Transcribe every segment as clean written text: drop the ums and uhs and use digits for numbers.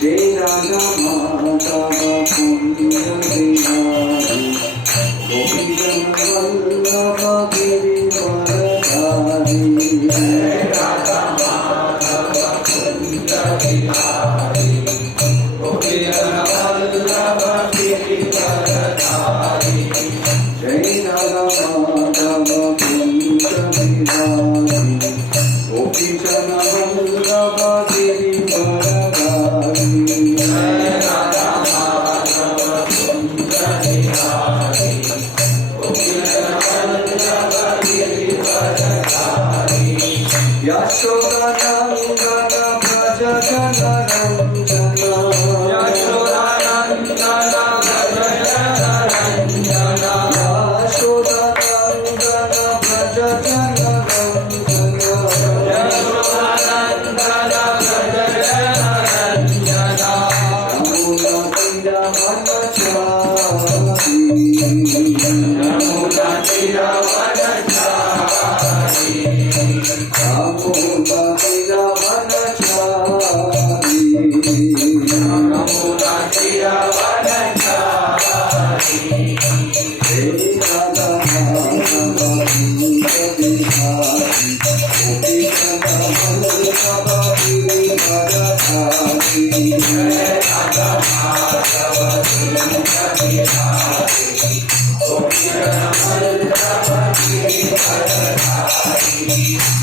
जय राधा माधव कुंज बिहारी गोपी जन वल्लभ गिरिवरधारी जय राधा माधव कुंज बिहारी गोपी जन वल्लभ गिरिवरधारी जय राधा माधव कुंज बिहारी गोपी जन वल्लभ गिरिवरधारी जय राधा माधव कुंज बिहारी गोपी जन वल्लभ गिरिवरधारी यशोदानंदन व्रज जन रंजन यशोदानंदन व्रज जन रंजन यशोदानंदन व्रज जन रंजन यशोदानंदन व्रज जन रंजन यमुना तीरा वन चारी यमुना तीरा वन चारी यमुना तीरा वन चारी यमुना तीरा वन चारी जय राधा माधव कुंज बिहारी गोपी जन वल्लभ गिरिवरधारी जय राधा माधव कुंज बिहारी गोपी जन वल्लभ गिरिवरधारी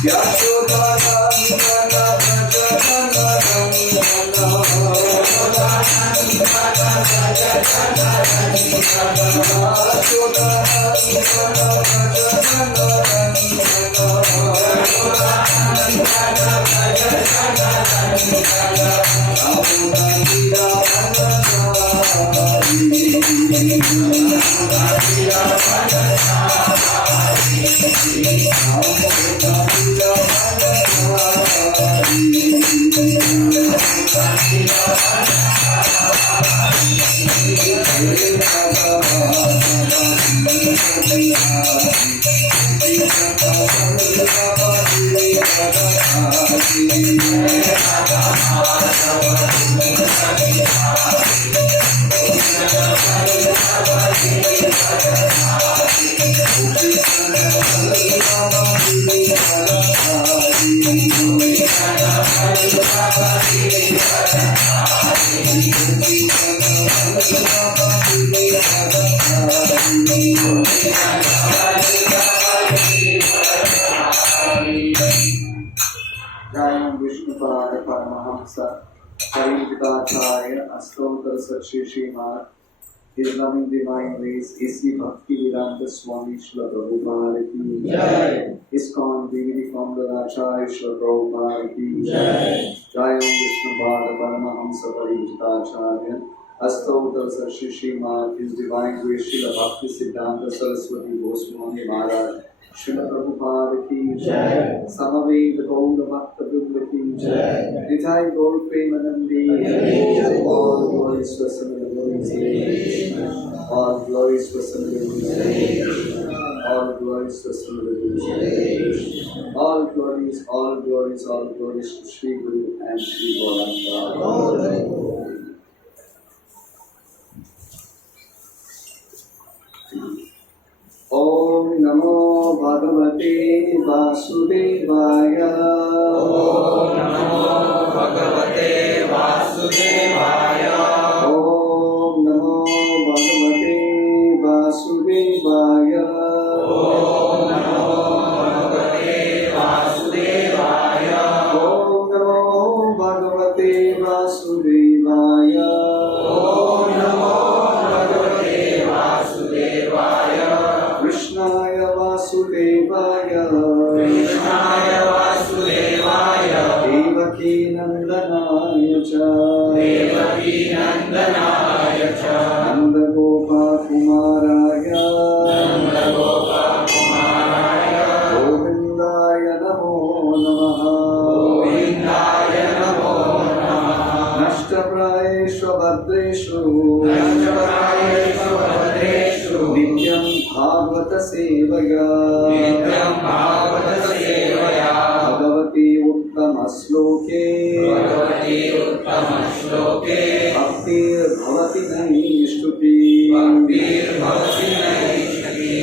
यशोदानंदन व्रज जन Ranjan Vishnupad Paramhans Parikatacharya Astotra Satshri Srimad, His loving divine grace, A.C. Bhaktivedanta Swami Srila Prabhupada ki Jai. ISKCON DVD founder Acharya Srila Prabhupada ki Jai. Jai Om Vishnupada Paramahamsa Parikatacharya Astotra Satshri Srimad, His divine grace Srila Bhakti Siddhanta Saraswati Goswami Maharaj Srila Prabhupada ki Jai. Samaveda Gaura Bhakta Vrinda ki Jai. Nitai Gaur Premanandi. All glories to Samaveda Krishna. All glories to Samaveda Krishna. All glories to Samaveda Krishna. All glories to Shri Guru and Shri Gauranga. Om Namo Bhagavate Vasudevaya. Om Namo Bhagavate Vasudevaya. Om Namo Bhagavate Vasudevaya. Om Namo Bhagavate Vasudevaya. Om Namo Bhagavate Vasudevaya. Om Namo Bhagavate Vasudevaya. Krishnaya Vasudevaya. Krishnaya Vasudevaya. Devaki Nandanaya cha. Devaki Nandanaya cha. Nanda Gopa Kumaraya. Nanda Gopa Kumaraya. Govindaya Namo Namaha. Govindaya Namo Namaha. Nashtaprayeshu Bhadreshu. Nashtaprayeshu Bhadreshu. Nityam Bhagavata Sevaya. Nityam Bhagavata Sevaya. Bhagavati Uttama Sloke. Bhagavati Uttama श्लोके भक्तिर्भवति नैष्टुकी भक्तिर्भवति नैष्टुकी।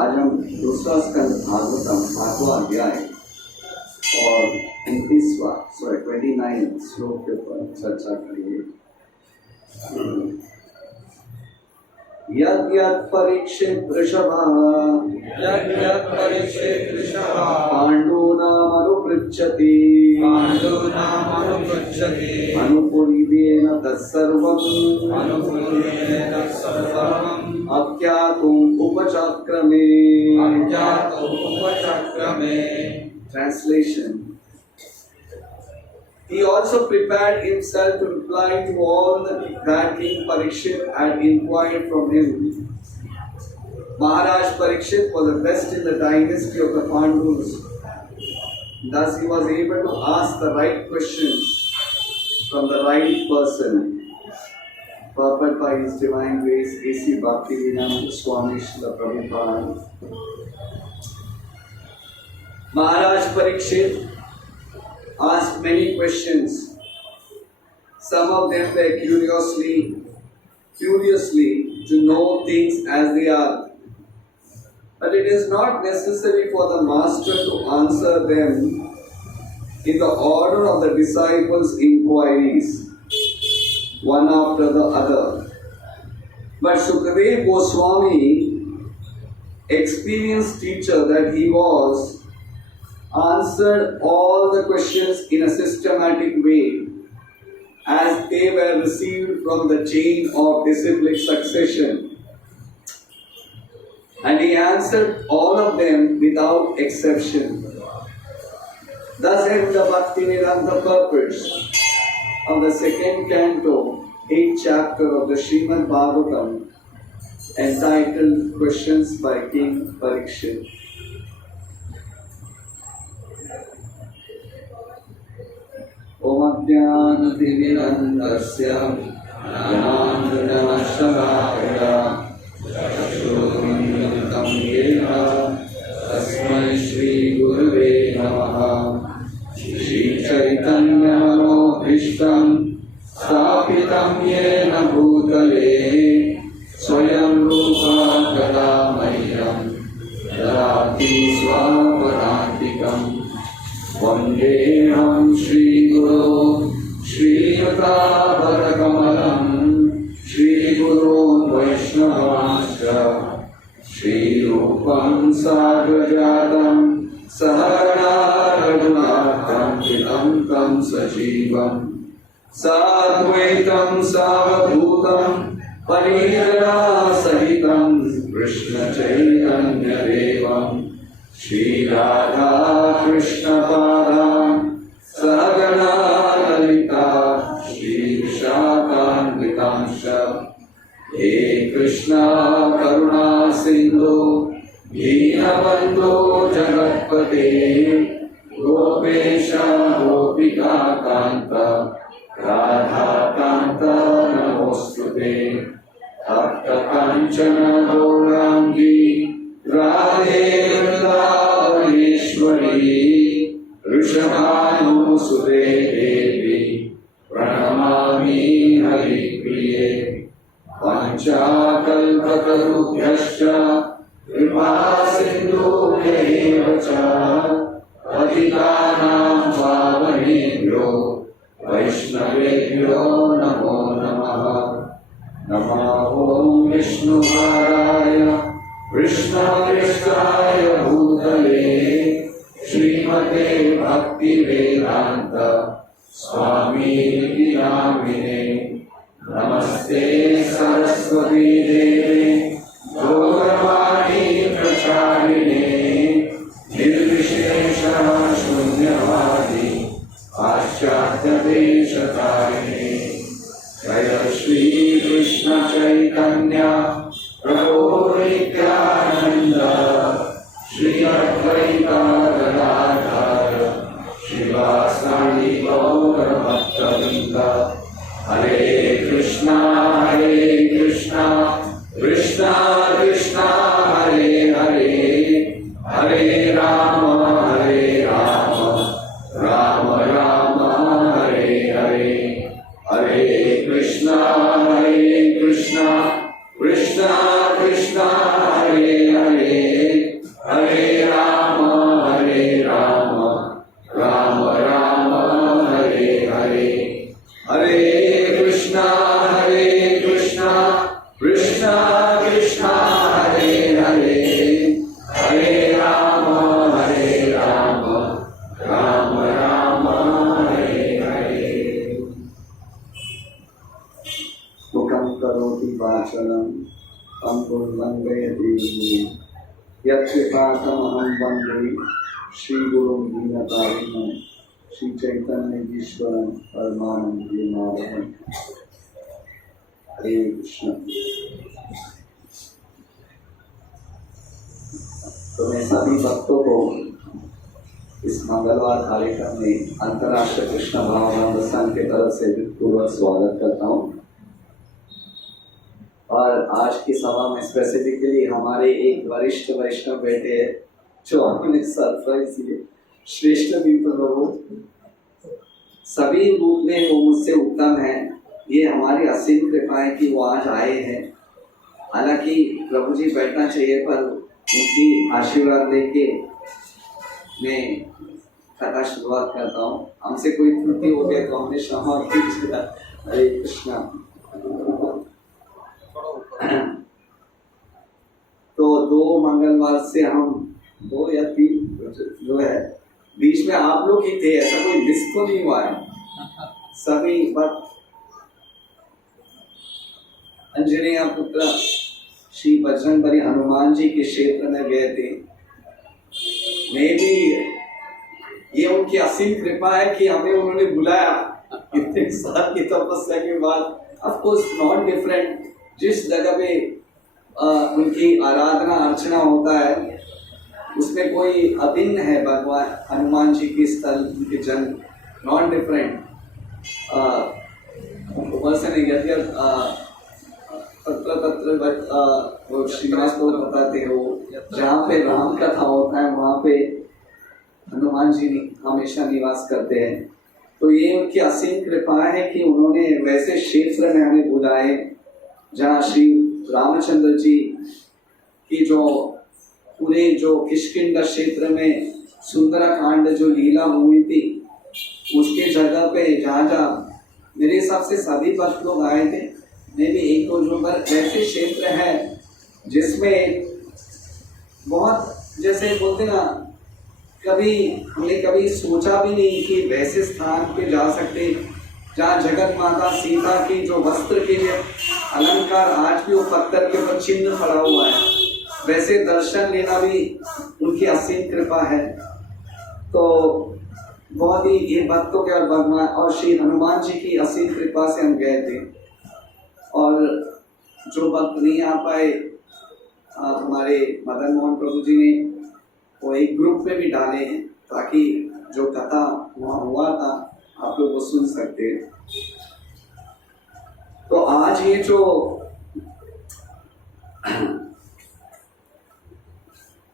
आज हम दूसरा स्कंद भागवतम 8वां अध्याय और 29 श्लोक के ऊपर चर्चा करेंगे। यद्यत् परीक्षित वृषभः पाण्डूनामनुपृच्छति अनुपूर्वेण तत्सर्वम् अज्ञातुम् उपचक्रमे। Translation. He also prepared himself to reply to all that King Parikshit had inquired from him. Maharaj Parikshit was the best in the dynasty of the Pandus. Thus he was able to ask the right questions from the right person. Purport by His Divine Grace A.C. Bhaktivedanta Swami Srila Prabhupada. Maharaj Parikshit asked many questions. Some of them were curiously to know things as they are. But it is not necessary for the Master to answer them in the order of the disciples' inquiries, one after the other. But Sukadeva Goswami, experienced teacher that he was, answered all the questions in a systematic way as they were received from the chain of disciplic succession. And he answered all of them without exception. Thus ends the Bhaktivedanta purpose of the second canto, 8th chapter of the Srimad Bhagavatam, entitled Questions by King Parikshit. Om Ajnanatimirandasya Jnananjana-shalakaya Chakshurunmiलितं येन तस्मै श्री गुरवे नमः। श्री चैतन्यमनोभीष्टं स्थापितं येन भूतले स्वयं रूपा कदा मह्यं ददाति स्वापदान्तिकम्। वन्देऽहं श्रीगुरो श्रीयुतापदकमलं श्रीगुरोन् वैष्णवांश्च श्रीरूपं साग्रजातं सहगणा रघुनाथं तं सजीवं साद्वैतं सावधूतं परिजनसहितं कृष्णचैतन्यदेवं श्रीराधा कृष्णपादां सहगणा ललिता श्रीविशाखान्वितांश्च। हे कृष्णा करुणा सिन्धु दीनबन्धो जगत्पते गोपेश गोपिका कान्त राधाकान्त नमोऽस्तुते। तप्तकाञ्चन गौराङ्गी राधे वृन्दावनेश्वरी वृषभानुसुते देवी प्रणमामि हरिप्रिये। पञ्चाकल्पतरुभ्यश्च कृपा सिन्धुभ्यैव च पतितानां पावनेभ्यो वैष्णवेभ्यो नमो नमः। नमो ॐ विष्णुपादाय कृष्णाय भूतले श्रीमते भक्तिवेदान्त स्वामीति नामिने। नमस्ते सरस्वती देवे गौरवाणी प्रचारिणे निर्विशेषः शून्यवादी पाश्चात्यदेशतारिणे। जय श्री कृष्ण चैतन्य प्रभो नित्यानंद श्री अद्वैत गदाधर श्री श्रीवासादि गौरभक्तवृन्द हरे कृष्णा कृष्णा कृष्णा हरे हरे हरे राम राम राम हरे हरे हरे कृष्णा कृष्णा कृष्णा हरे हरे हरे राम राम राम हरे हरे हरे कृष्णा कृष्णा कृष्णा हरे हरे हरे राम राम राम हरे हरे मुखं करोति वाचनं अंगुं लंघयति यत्कृपातमहं वन्दे श्रीगुरुं दीनतारिणं श्रीचैतन्यईश्वरं परमानन्दमाधवं। हरे कृष्ण। तो मैं सभी भक्तों को इस मंगलवार कार्यक्रम में अंतर्राष्ट्रीय कृष्ण भावनामृत संघ की तरफ से पूर्वक स्वागत करता हूँ। और आज की सभा में स्पेसिफिकली हमारे एक वरिष्ठ वैष्णव बैठे हैं जो हमने सरप्राइज दिए, श्रेष्ठ दीप प्रभु सभी रूप में वो मुझसे उत्तम है। ये हमारी असीम कृपा है कि वो आज आए हैं। हालांकि प्रभु जी बैठना चाहिए पर उनकी आशीर्वाद लेके मैं कथा शुरुआत करता हूँ। हमसे कोई त्रुटि हो गई तो हमने क्षमा कीजिएगा। हरे कृष्णा। तो 2 मंगलवार से हम 2 या 3 जो है बीच में आप लोग ही थे, ऐसा कोई मिस तो नहीं हुआ है सभी। बट अंजनेय पुत्र श्री बजरंगबली हनुमान जी के क्षेत्र में गए थे। मैं भी ये उनकी असीम कृपा है कि हमें उन्होंने बुलाया इतने साल की तपस्या के बाद। ऑफ कोर्स नॉट डिफरेंट, जिस जगह पे उनकी आराधना अर्चना होता है उसमें कोई अभिन्न है भगवान हनुमान जी के स्थल उनके जन्म, नॉट डिफरेंट। वो श्रीनिवास को बताते हैं, वो जहाँ पे राम कथा होता है वहाँ पे हनुमान जी हमेशा निवास करते हैं। तो ये उनकी असीम कृपा है कि उन्होंने वैसे क्षेत्र में हमें बुलाए जहाँ श्री रामचंद्र जी की जो पूरे जो किष्किंधा क्षेत्र में सुंदरकांड जो लीला हुई थी उसके जगह पे जहाँ मेरे हिसाब से सभी भक्त लोग आए थे। मैं भी एक दो जो ऐसे क्षेत्र है जिसमें बहुत जैसे बोलते ना, कभी हमने कभी सोचा भी नहीं कि वैसे स्थान पे जा सकते जहाँ जगत माता सीता की जो वस्त्र के लिए अलंकार आज भी वो पत्थर के ऊपर चिन्ह पड़ा हुआ है, वैसे दर्शन लेना भी उनकी असीम कृपा है। तो बहुत ही ये भक्तों के और भगवान और श्री हनुमान जी की असीम कृपा से हम गए थे। और जो भक्त नहीं आ पाए, हमारे मदन मोहन प्रभु जी ने वो एक ग्रुप में भी डाले हैं ताकि जो कथा वहाँ हुआ था आप लोग वो सुन सकते हैं। तो आज ये जो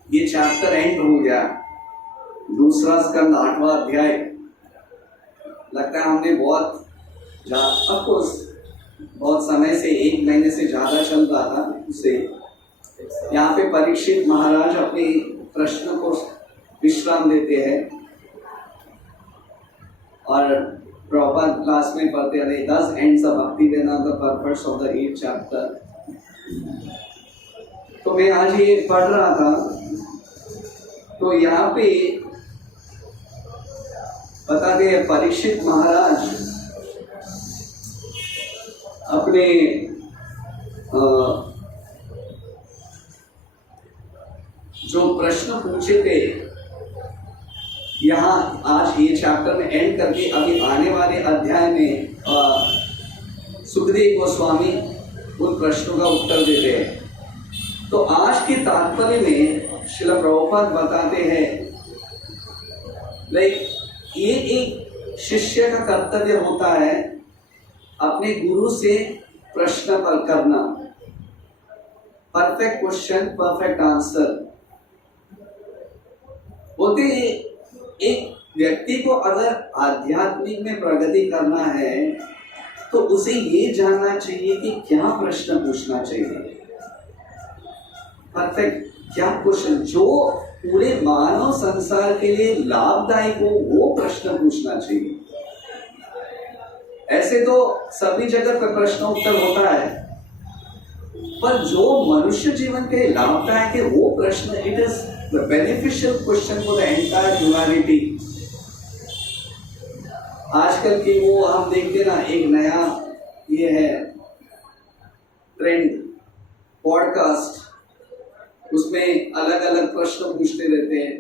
ये चैप्टर एंड हो गया, दूसरा स्कंद 8वां अध्याय। लगता है हमने बहुत समय से 1 महीने से ज्यादा चल रहा था उसे। यहाँ पे परीक्षित महाराज अपने प्रश्न को विश्राम देते हैं और प्रॉपर क्लास में पढ़ते रहे। 10 ends of Bhaktivedanta purpose of the 8th chapter. तो मैं आज ये पढ़ रहा था तो यहाँ पे बताते हैं परीक्षित महाराज अपने जो प्रश्न पूछे थे यहाँ आज ये चैप्टर में एंड करके अभी आने वाले अध्याय में सुखदेव गोस्वामी उन प्रश्नों का उत्तर देते हैं। तो आज के तात्पर्य में श्रील प्रभुपाद बताते हैं ये एक शिष्य का कर्तव्य होता है अपने गुरु से प्रश्न करना, परफेक्ट क्वेश्चन परफेक्ट आंसर। बोलते एक व्यक्ति को अगर आध्यात्मिक में प्रगति करना है तो उसे ये जानना चाहिए कि क्या प्रश्न पूछना चाहिए, परफेक्ट क्या क्वेश्चन जो पूरे मानव संसार के लिए लाभदायक हो, वो प्रश्न पूछना चाहिए। ऐसे तो सभी जगह पर प्रश्न उत्तर होता है, पर जो मनुष्य जीवन के लिए लाभदायक है वो प्रश्न, it is the beneficial question for the entire humanity. आजकल की वो हम देखते ना, एक नया ये है ट्रेंड पॉडकास्ट, उसमें अलग अलग प्रश्न पूछते रहते हैं,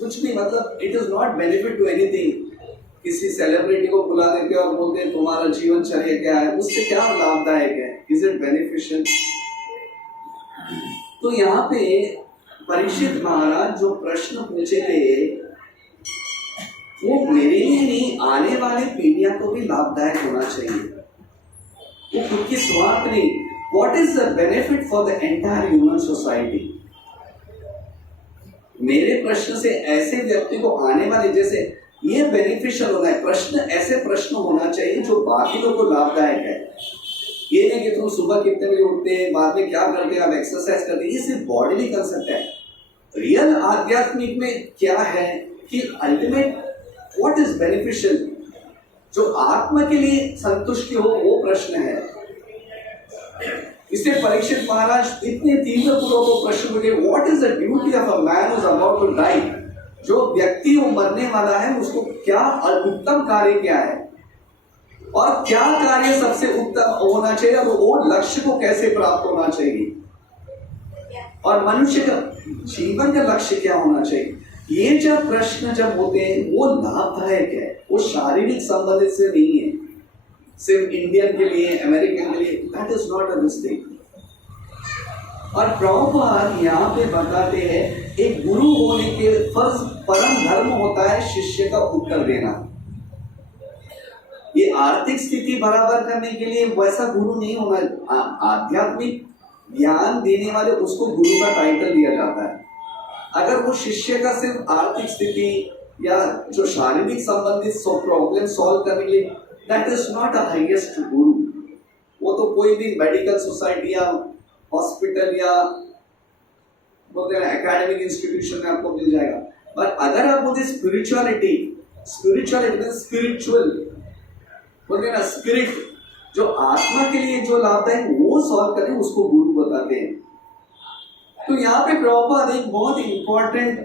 कुछ भी मतलब it is not benefit to anything. किसी सेलिब्रिटी को बुला देते और बोलते हैं तुम्हारा जीवनचर्या क्या है, उससे क्या लाभदायक है, इज इट बेनिफिशियल। तो यहाँ पे परीक्षित महाराज जो प्रश्न पूछे थे वो मेरे लिए नहीं, आने वाली पीढ़ियां को भी लाभदायक होना चाहिए। वो खुद की स्वार्थ नहीं, what is the benefit for the entire human society. मेरे प्रश्न से ऐसे व्यक्ति को आने वाले, जैसे ये बेनिफिशियल होना है, प्रश्न ऐसे प्रश्न होना चाहिए जो बाकी लोगों को लाभदायक है। ये नहीं कि तुम सुबह कितने बजे उठते हैं, बाद में क्या करते हैं, आप एक्सरसाइज करते हैं, ये सिर्फ बॉडीली कंसेप्ट है। रियल आध्यात्मिक में क्या है कि अल्टीमेट व्हाट इज बेनिफिशियल, जो आत्मा के लिए संतुष्टि हो, वो प्रश्न है। इसलिए परीक्षित महाराज इतने तीव्र पूर्वक प्रश्न पूछे, what is the duty of a man who is about to die. जो व्यक्ति वो मरने वाला है उसको क्या उत्तम कार्य क्या है और क्या कार्य सबसे उत्तम होना चाहिए और वो लक्ष्य को कैसे प्राप्त होना चाहिए और मनुष्य का जीवन का लक्ष्य क्या होना चाहिए। ये जब प्रश्न जब होते हैं वो लाभदायक है, वो शारीरिक संबंधित से नहीं है, सिर्फ इंडियन के लिए अमेरिकन के लिए, that is not a mistake. और प्रभुपाद यहाँ पे बताते हैं एक गुरु होने के फर्ज परम धर्म होता है शिष्य का उत्तर देना। ये आर्थिक स्थिति बराबर करने के लिए वैसा गुरु नहीं होना, आध्यात्मिक ज्ञान देने वाले उसको गुरु का टाइटल दिया जाता है। अगर वो शिष्य का सिर्फ आर्थिक स्थिति या जो शारीरिक संबंधित प्रॉब्लम सॉल्व करने के लिए, that is not a highest गुरु। वो तो कोई भी मेडिकल सोसाइटी या हॉस्पिटल या बोलते हैं एकेडमिक इंस्टीट्यूशन में आपको मिल जाएगा। पर अगर आप बोलते स्पिरिचुअलिटी, स्पिरिचुअल बोलते हैं ना, स्पिरिट जो आत्मा के लिए जो लाभदायक वो सॉल्व करें, उसको गुरु बताते हैं। तो यहाँ पे प्रभुपाद एक बहुत इंपॉर्टेंट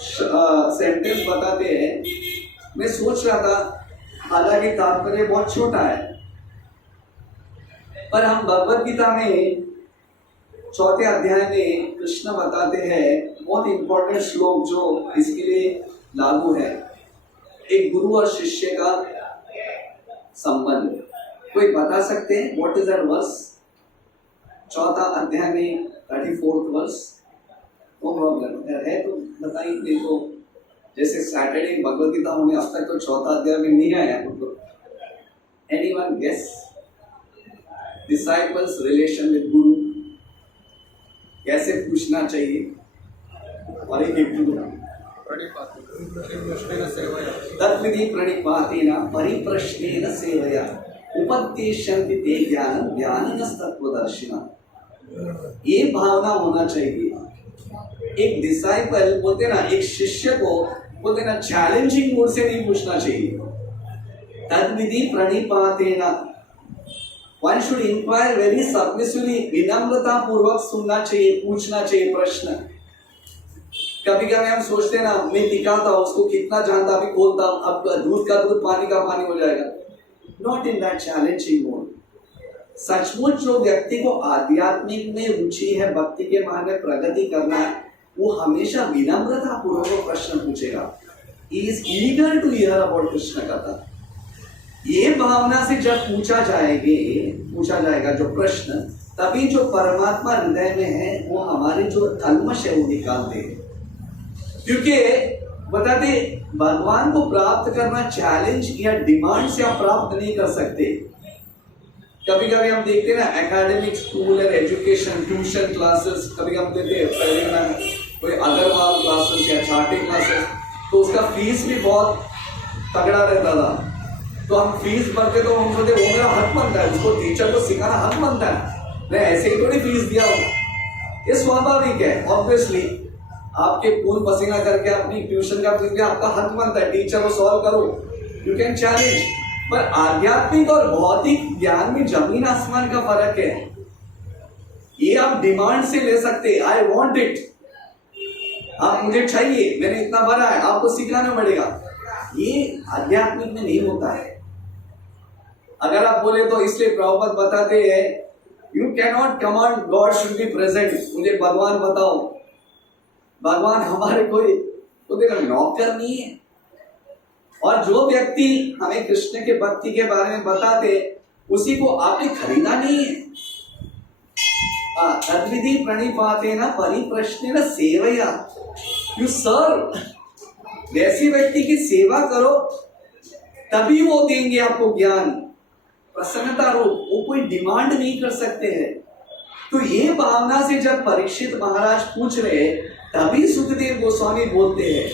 सेंटेंस बताते हैं। मैं सोच रहा था, हालांकि तात्पर्य बहुत छोटा है, पर हम भगवद गीता में 4थे अध्याय में कृष्ण बताते हैं बहुत इंपॉर्टेंट श्लोक जो इसके लिए लागू है, एक गुरु और शिष्य का संबंध। कोई बता सकते हैं व्हाट इज दैट वर्स? 4था अध्याय में 34th वर्स। नो प्रॉब्लम है तो बताइए। देखो जैसे सैटरडे भगवद गीता होने अब तक तो 4था अध्याय में नहीं आया, anyone guess? Disciples relation with guru कैसे पूछना चाहिए? और एक तत्विधि प्रणिपातेन परिप्रश्नेन सेवया उपदेशन्ति ते ज्ञानं ज्ञानिनस्तत्त्वदर्शिनः। ये भावना होना चाहिए। एक डिसाइपल बोलते ना, एक शिष्य को बोलते ना, चैलेंजिंग मोड से नहीं पूछना चाहिए। तत्विधि प्रणिपातेन, one should inquire very submissively, विनम्रता पूर्वक सुनना चाहिए, पूछना चाहिए प्रश्न। कभी कभी हम सोचते ना, मैं दिखाता हूँ उसको कितना जानता, अभी खोलता हूँ, अब दूध का दूध पानी का पानी हो जाएगा। Not in that challenging mode. सचमुच जो व्यक्ति को आध्यात्मिक में रुचि है, भक्ति के मार्ग में प्रगति करना है, वो हमेशा विनम्रता पूर्वक प्रश्न पूछेगा। He is eager to hear about Krishna कथा। ये भावना से जब पूछा जाएगा जो प्रश्न, तभी जो परमात्मा हृदय में है वो हमारे जो कल्मश है वो निकालते हैं। क्योंकि बताते भगवान को प्राप्त करना चैलेंज या डिमांड से आप प्राप्त नहीं कर सकते। कभी कभी हम देखते हैं ना एकेडमिक स्कूल और एजुकेशन ट्यूशन क्लासेस, कभी हम देते हैं पहले ना कोई अग्रवाल क्लासेस या चार्टिंग क्लासेस, तो उसका फीस भी बहुत तगड़ा रहता था। तो हम फीस भरते तो हम सोचते वो मेरा हक बनता है, उसको टीचर को सिखाना हक बनता है, मैं ऐसे ही थोड़ी फीस दिया हूँ। ये स्वाभाविक है, ऑब्वियसली आपके खून पसीना करके अपनी ट्यूशन का फीस दिया, आपका हक बनता है टीचर को सॉल्व करो, यू कैन चैलेंज। पर आध्यात्मिक और भौतिक ज्ञान में जमीन आसमान का फर्क है। ये आप डिमांड से ले सकते, आई वॉन्ट इट, आप मुझे चाहिए, मैंने इतना भरा है, आपको सिखाना पड़ेगा। ये आध्यात्मिक में नहीं होता है। अगर आप बोले तो इसलिए प्रभुपाद बताते हैं you can not command God should be present, मुझे भगवान बताओ। भगवान हमारे कोई नौकर नहीं है। और जो व्यक्ति हमें कृष्ण के भक्ति के बारे में बताते उसी को आपने खरीदा नहीं है। तद्विधि प्रणिपातेन परिप्रश्नेन सेवया, यू सर्व, वैसी व्यक्ति की सेवा करो तभी वो देंगे आपको ज्ञान, प्रसन्नता रूप। वो कोई डिमांड नहीं कर सकते हैं। तो ये भावना से जब परीक्षित महाराज पूछ रहे तभी सुखदेव गोस्वामी बोलते हैं,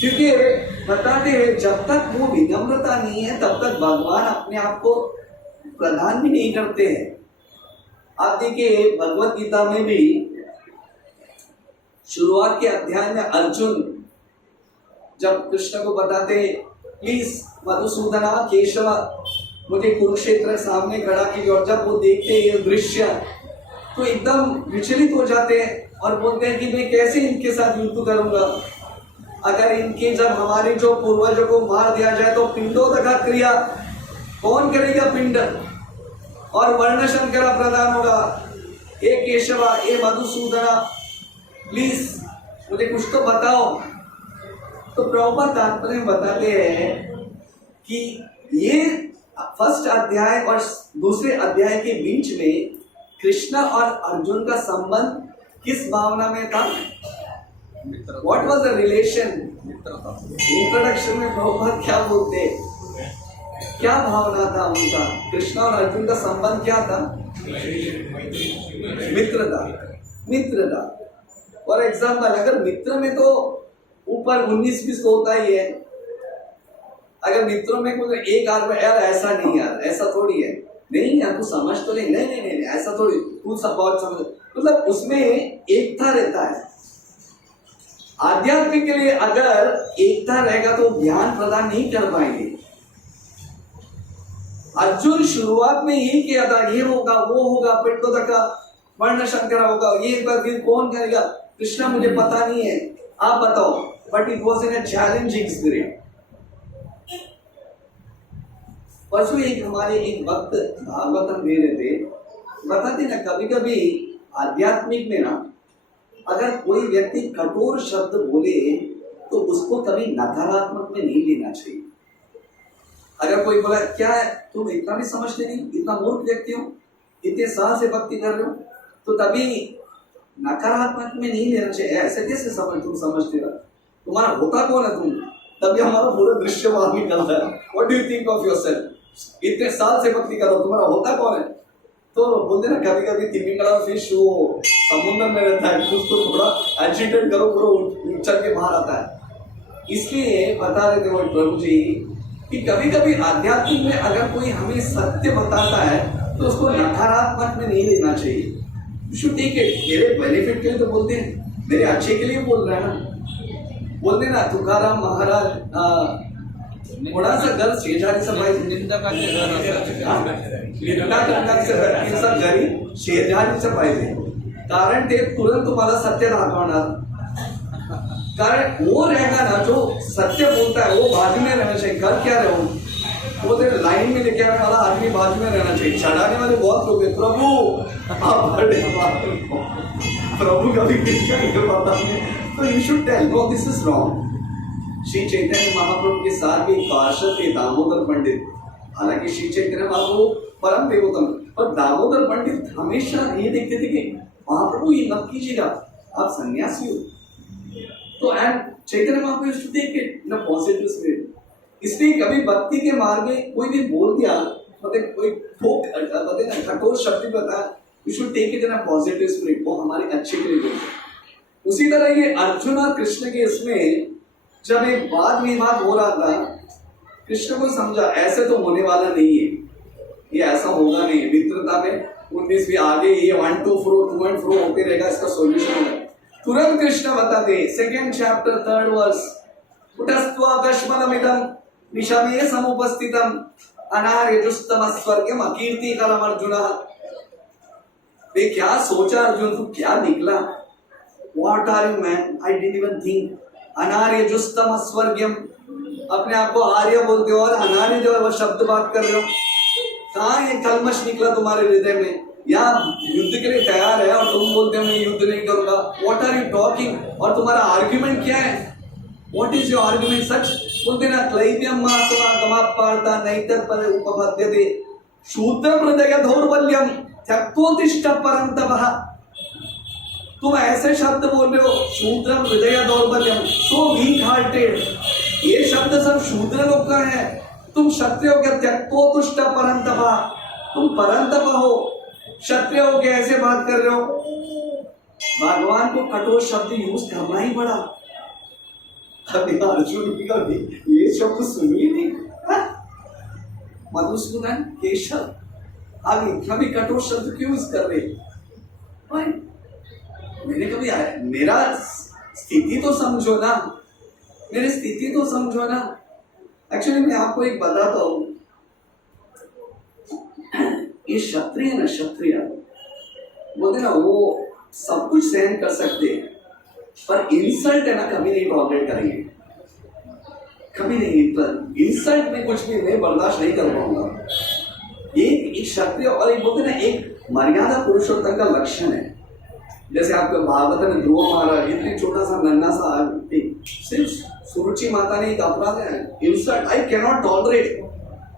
क्योंकि बताते हैं जब तक वो विनम्रता नहीं है तब तक भगवान अपने आप को प्रदान भी नहीं करते हैं। आप देखिए भगवत गीता में भी शुरुआत के अध्याय में अर्जुन जब कृष्ण को बताते प्लीज मधुसूदना केशव मुझे कुरुक्षेत्र सामने खड़ा कीजिए, और जब वो देखते ये दृश्य तो एकदम विचलित हो जाते हैं और बोलते हैं कि मैं कैसे इनके साथ युद्ध करूंगा। अगर इनके जब हमारे जो पूर्वजों को मार दिया जाए तो पिंडोदका क्रिया कौन करेगा? पिंड और वर्ण शंकरा प्रदान होगा। ए केशवा, ए मधुसूदना, प्लीज मुझे कुछ तो बताओ। तो प्रभुपाद तात्पर्य बताते हैं कि ये फर्स्ट अध्याय और दूसरे अध्याय के बीच में कृष्ण और अर्जुन का संबंध किस भावना में था? What was the relation? Introduction में प्रभुपाद क्या बोलते, क्या भावना था उनका? कृष्ण और अर्जुन का संबंध क्या था? मित्रता। मित्रता फॉर एग्जाम्पल, अगर मित्र में तो ऊपर 19-20 होता ही है। अगर मित्रों में कोई एक आदमी यार ऐसा नहीं, यार ऐसा थोड़ी है, नहीं यार तू समझ तो नहीं, नहीं नहीं नहीं ऐसा थोड़ी, तू सब बहुत समझ, मतलब उसमें एकता रहता है। आध्यात्मिक के लिए अगर एकता रहेगा तो ज्ञान प्रदान नहीं कर पाएंगे। अर्जुन शुरुआत में यही किया था, ये होगा वो होगा, पिंडोदका वर्ण शंकरा होगा, ये फिर कौन करेगा? कृष्णा मुझे पता नहीं है, आप बताओ। But it was in a challenging spirit. परसों एक हमारे एक भक्त भागवतम दे रहे थे, बताते ना कभी कभी आध्यात्मिक में ना अगर कोई व्यक्ति कठोर शब्द बोले तो उसको कभी नकारात्मक में नहीं लेना चाहिए। अगर कोई बोला क्या है तुम इतना भी समझते नहीं, इतना मूर्ख व्यक्ति हो, इतने साल से भक्ति कर रहे हो, तो तभी नकारात्मक में नहीं लेना चाहिए। ऐसे कैसे तुम समझते हो, तुम्हारा होता कौन है तुम? तभी हमारा पूरा दृश्य बाहर निकलता है। What do you think of yourself? इतने साल से भक्ति करो, तुम्हारा होता कौन है? तो बोलते ना कभी कभी तिमिंगला फिश वो समुद्र में रहता है, उसको थोड़ा एजिटेट करो, पूरा उछल के बाहर आता है। इसलिए बता रहे थे वो प्रभु जी कि कभी कभी आध्यात्मिक में अगर कोई हमें सत्य बताता है तो उसको नकारात्मक में नहीं लेना चाहिए। शुड टेक इट, मेरे बेनिफिट के लिए तो बोलते हैं, मेरे अच्छे के लिए बोल रहे हैं ना। बोलते ना तुकाराम महाराज थोडासा घर शेजारीचं पाहिजे, निंदा करण्याचं घरी शेजारीचं पाहिजे, कारण ते तुरंत तुम्हाला सत्य दाखवणार। कारण वो रहेगा ना जो सत्य बोलता है वो बाजू में रहना चाहिए। घर क्या रहे वो लाइन में लेके आने वाला आदमी बाजू में रहना चाहिए। चढ़ाने वाले बहुत लोग हैं, प्रभु आप बड़े प्रभु कभी तो you should tell no this is wrong. Shri Chaitanya Mahaprabhu के साथ भी एक पार्षद थे दामोदर पंडित। हालांकि श्री चैतन्य महाप्रभु परम देवोत्तम, पर दामोदर पंडित हमेशा ये देखते थे कि महाप्रभु ये मत कीजिएगा, आप सन्यासी हो। तो and Chaitanya Mahaprabhu used to take it in a positive spirit. इसलिए कभी भक्ति के मार्ग में कोई भी बोल दिया, मतलब कोई ठोक बताए ना कठोर शब्द बता, you should take it in a positive spirit. वो हमारे अच्छे के लिए बोलते हैं। उसी तरह ये अर्जुन और कृष्ण के इसमें जब एक वाद विवाद हो रहा था, कृष्ण को समझा ऐसे तो होने वाला नहीं है, ये ऐसा होगा नहीं, मित्रता में 19 भी आगे ये 1 2 4 होते रहेगा, इसका सॉल्यूशन होगा। तुरंत कृष्ण बताते, 2nd chapter 3rd verse, उतस्त्वा दशमलमिदं निशमे समुपस्थितम् अनार्यजुस्तम स्वर्गम अकीर्तिकरम Arjun. वे क्या सोचा अर्जुन, तू क्या निकला? What are you man? I didn't even think. अनार्यजुस्तम स्वर्गम, अपने आप को आर्य बोलते हो और अनार्य जो है वो शब्द बात कर रहे हो। कहाँ ये कलमश निकला तुम्हारे हृदय में? यहाँ युद्ध के लिए तैयार है और तुम बोलते हो मैं युद्ध नहीं करूंगा। What are you talking? और तुम्हारा आर्ग्यूमेंट क्या है? What is your argument? सच बोलते ना, क्लैब्यम मासवा गमापार्ता नैतर पर उपपद्यते शूद्रम हृदय दौर्बल्यम त्यक्तोतिष्ठ परंतपः। तुम ऐसे शब्द बोल रहे हो, शूद्रम हृदय दौर्बल्यम, सो वीक हार्टेड, ये शब्द सब शूद्र लोग का है। तुम क्षत्रिय हो क्या? त्यक्तोतुष्ट परंतपः, तुम परंतप हो, क्षत्रिय हो क्या? ऐसे बात कर रहे हो। भगवान को कठोर शब्द यूज करना ही पड़ा। अभी अर्जुन की कभी ये शब्द सुनिए नहीं, मधुसूदन केशव आगे कभी कठोर शब्द क्यों यूज कर रहे? मैंने कभी मेरा स्थिति तो समझो ना, मेरी स्थिति तो समझो ना। एक्चुअली मैं आपको एक बताता हूं, ये क्षत्रिय ना, क्षत्रिय बोलते ना वो सब कुछ सहन कर सकते हैं, पर इंसल्ट है ना कभी नहीं टॉलरेट करेंगे, कभी नहीं। इंसल्ट में कुछ भी मैं बर्दाश्त नहीं कर पाऊंगा। एक क्षत्रिय और एक बोलते ना एक मर्यादा पुरुषोत्तम का लक्षण है। जैसे आपको भागवत में ध्रुव महाराज इतने छोटा सा नन्हा सा सिर्फ सुरुचि माता ने एक अपराध है insult, I can not tolerate,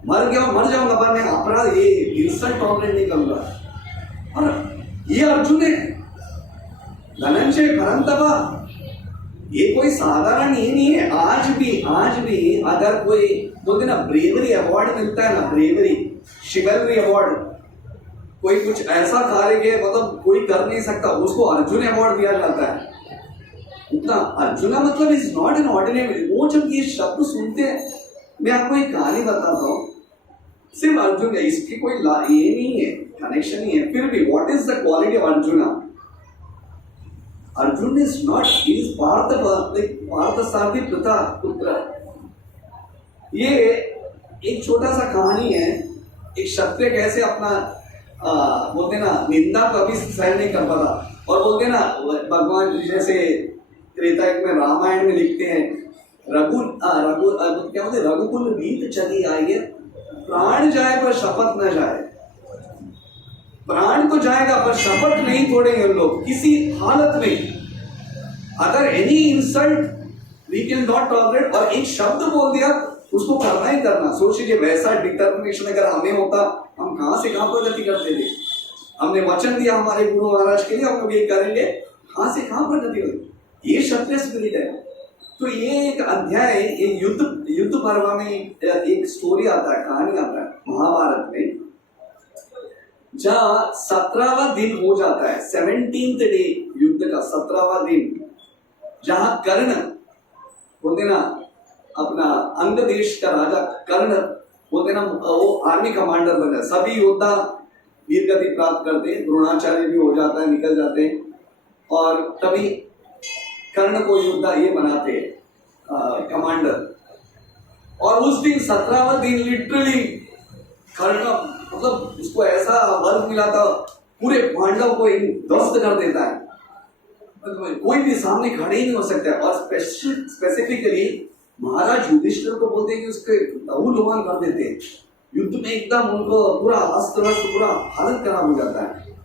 मर जाऊंगा पर मैं अपराध ये इंसल्ट टॉलरेट नहीं करूंगा। और ये अर्जुन है, धनंजय परंतपा, ये कोई साधारण ये नहीं है। आज भी अगर कोई बोलते ना ब्रेवरी अवार्ड मिलता है ना, ब्रेवरी शिवलरी अवार्ड, कोई कुछ ऐसा कार्य के मतलब कोई कर नहीं सकता, उसको अर्जुन अवार्ड दिया जाता है। उतना अर्जुना मतलब इज नॉट एन ऑर्डिनरी। वो जब ये शब्द सुनते हैं, मैं आपको एक कहानी बताता हूँ, सिर्फ अर्जुन है, इसकी कोई ये नहीं है, कनेक्शन नहीं है, फिर भी what is the quality of Arjuna? Arjun is not, is Partha सारथी पुत्र। ये एक छोटा सा कहानी है, एक क्षत्रिय कैसे अपना बोलते ना निंदा कभी सहन नहीं कर पाता, और बोलते ना भगवान जैसे त्रेतायुग में रामायण में लिखते हैं, क्या बोलते, रघुकुल रीत चली आई है, प्राण जाए पर शपथ न जाए। प्राण तो जाएगा पर शपथ नहीं तोड़ेंगे लोग किसी हालत में। अगर any insult we can not tolerate, और एक शब्द बोल दिया उसको करना ही करना। सोचिए वैसा डिटर्मिनेशन अगर हमें होता, हम कहां से कहां प्रगति करते थे। हमने वचन दिया हमारे गुरु महाराज के लिए, हम लोग ये करेंगे, कहां से कहां प्रगति होगी। ये क्षत्रिय स्पिरिट है। तो ये एक अध्याय, एक युद्ध पर्व में एक स्टोरी आता है, कहानी आता है महाभारत में, जहां 17वां दिन हो जाता है, 17th डे युद्ध का 17वां दिन, जहां कर्ण बोलते ना अपना अंग देश का राजा कर्ण बोलते ना वो आर्मी कमांडर बन जाए, सभी योद्धा वीर गति प्राप्त करते हैं, द्रोणाचार्य भी हो जाता है, निकल जाते हैं, और तभी कर्ण को योद्धा ये बनाते कमांडर। और उस दिन 17वां दिन लिटरली कर्ण मतलब उसको ऐसा वर्ग मिला था, पूरे पांडव को ध्वस्त कर देता है, कोई भी सामने खड़े ही नहीं हो सकता है। और स्पेसिफिकली महाराज युधिष्ठिर को बोलते हैं कि उसके लहू-लुहान कर देते हैं युद्ध में, एकदम उनको पूरा अस्त व्यस्त, पूरा हालत खराब हो जाता है।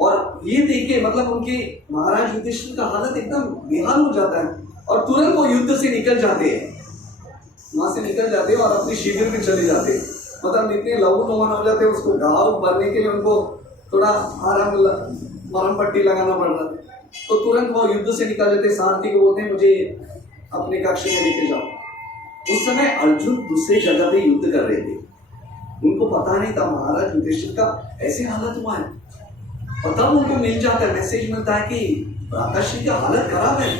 और ये देखिए मतलब उनके महाराज युधिष्ठिर का हालत एकदम बेहाल हो जाता है, और तुरंत वो युद्ध से निकल जाते हैं, वहां से निकल जाते हैं और अपनी शिविर में चले जाते हैं। मतलब इतने लहू-लुहान हो जाते हैं, उसको घाव भरने के लिए उनको थोड़ा आराम मरहम पट्टी लगाना पड़ रहा है। तो तुरंत वो युद्ध से निकल जाते, सारथी को बोलते हैं मुझे अपने कक्ष में लेके जाओ। उस समय अर्जुन दूसरे जगह पे युद्ध कर रहे थे, उनको पता नहीं था महाराज युधिष्ठिर का ऐसे हालत हुआ है। और तब उनको मिल जाता है, मैसेज मिलता है कि भ्राताश्री का हालत खराब है।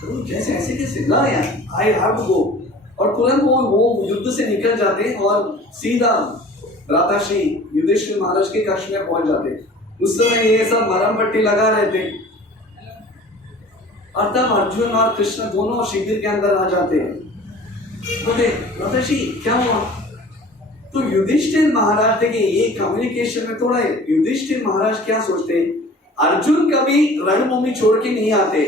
तो जैसे ऐसे कैसे ना यार, आई हैव टू गो। और तुरंत वो युद्ध से निकल जाते और सीधा भ्राताश्री युधिष्ठिर महाराज के कक्ष में पहुंच जाते। उस समय ये सब मरम पट्टी लगा रहे थे और तब अर्जुन और कृष्ण दोनों शिविर के अंदर आ जाते हैं। बोले भ्राताश्री क्या हुआ? तो युधिष्ठिर महाराज थे कि ये कम्युनिकेशन में थोड़ा है। युधिष्ठिर महाराज क्या सोचते, अर्जुन कभी रणभूमि छोड़ के नहीं आते।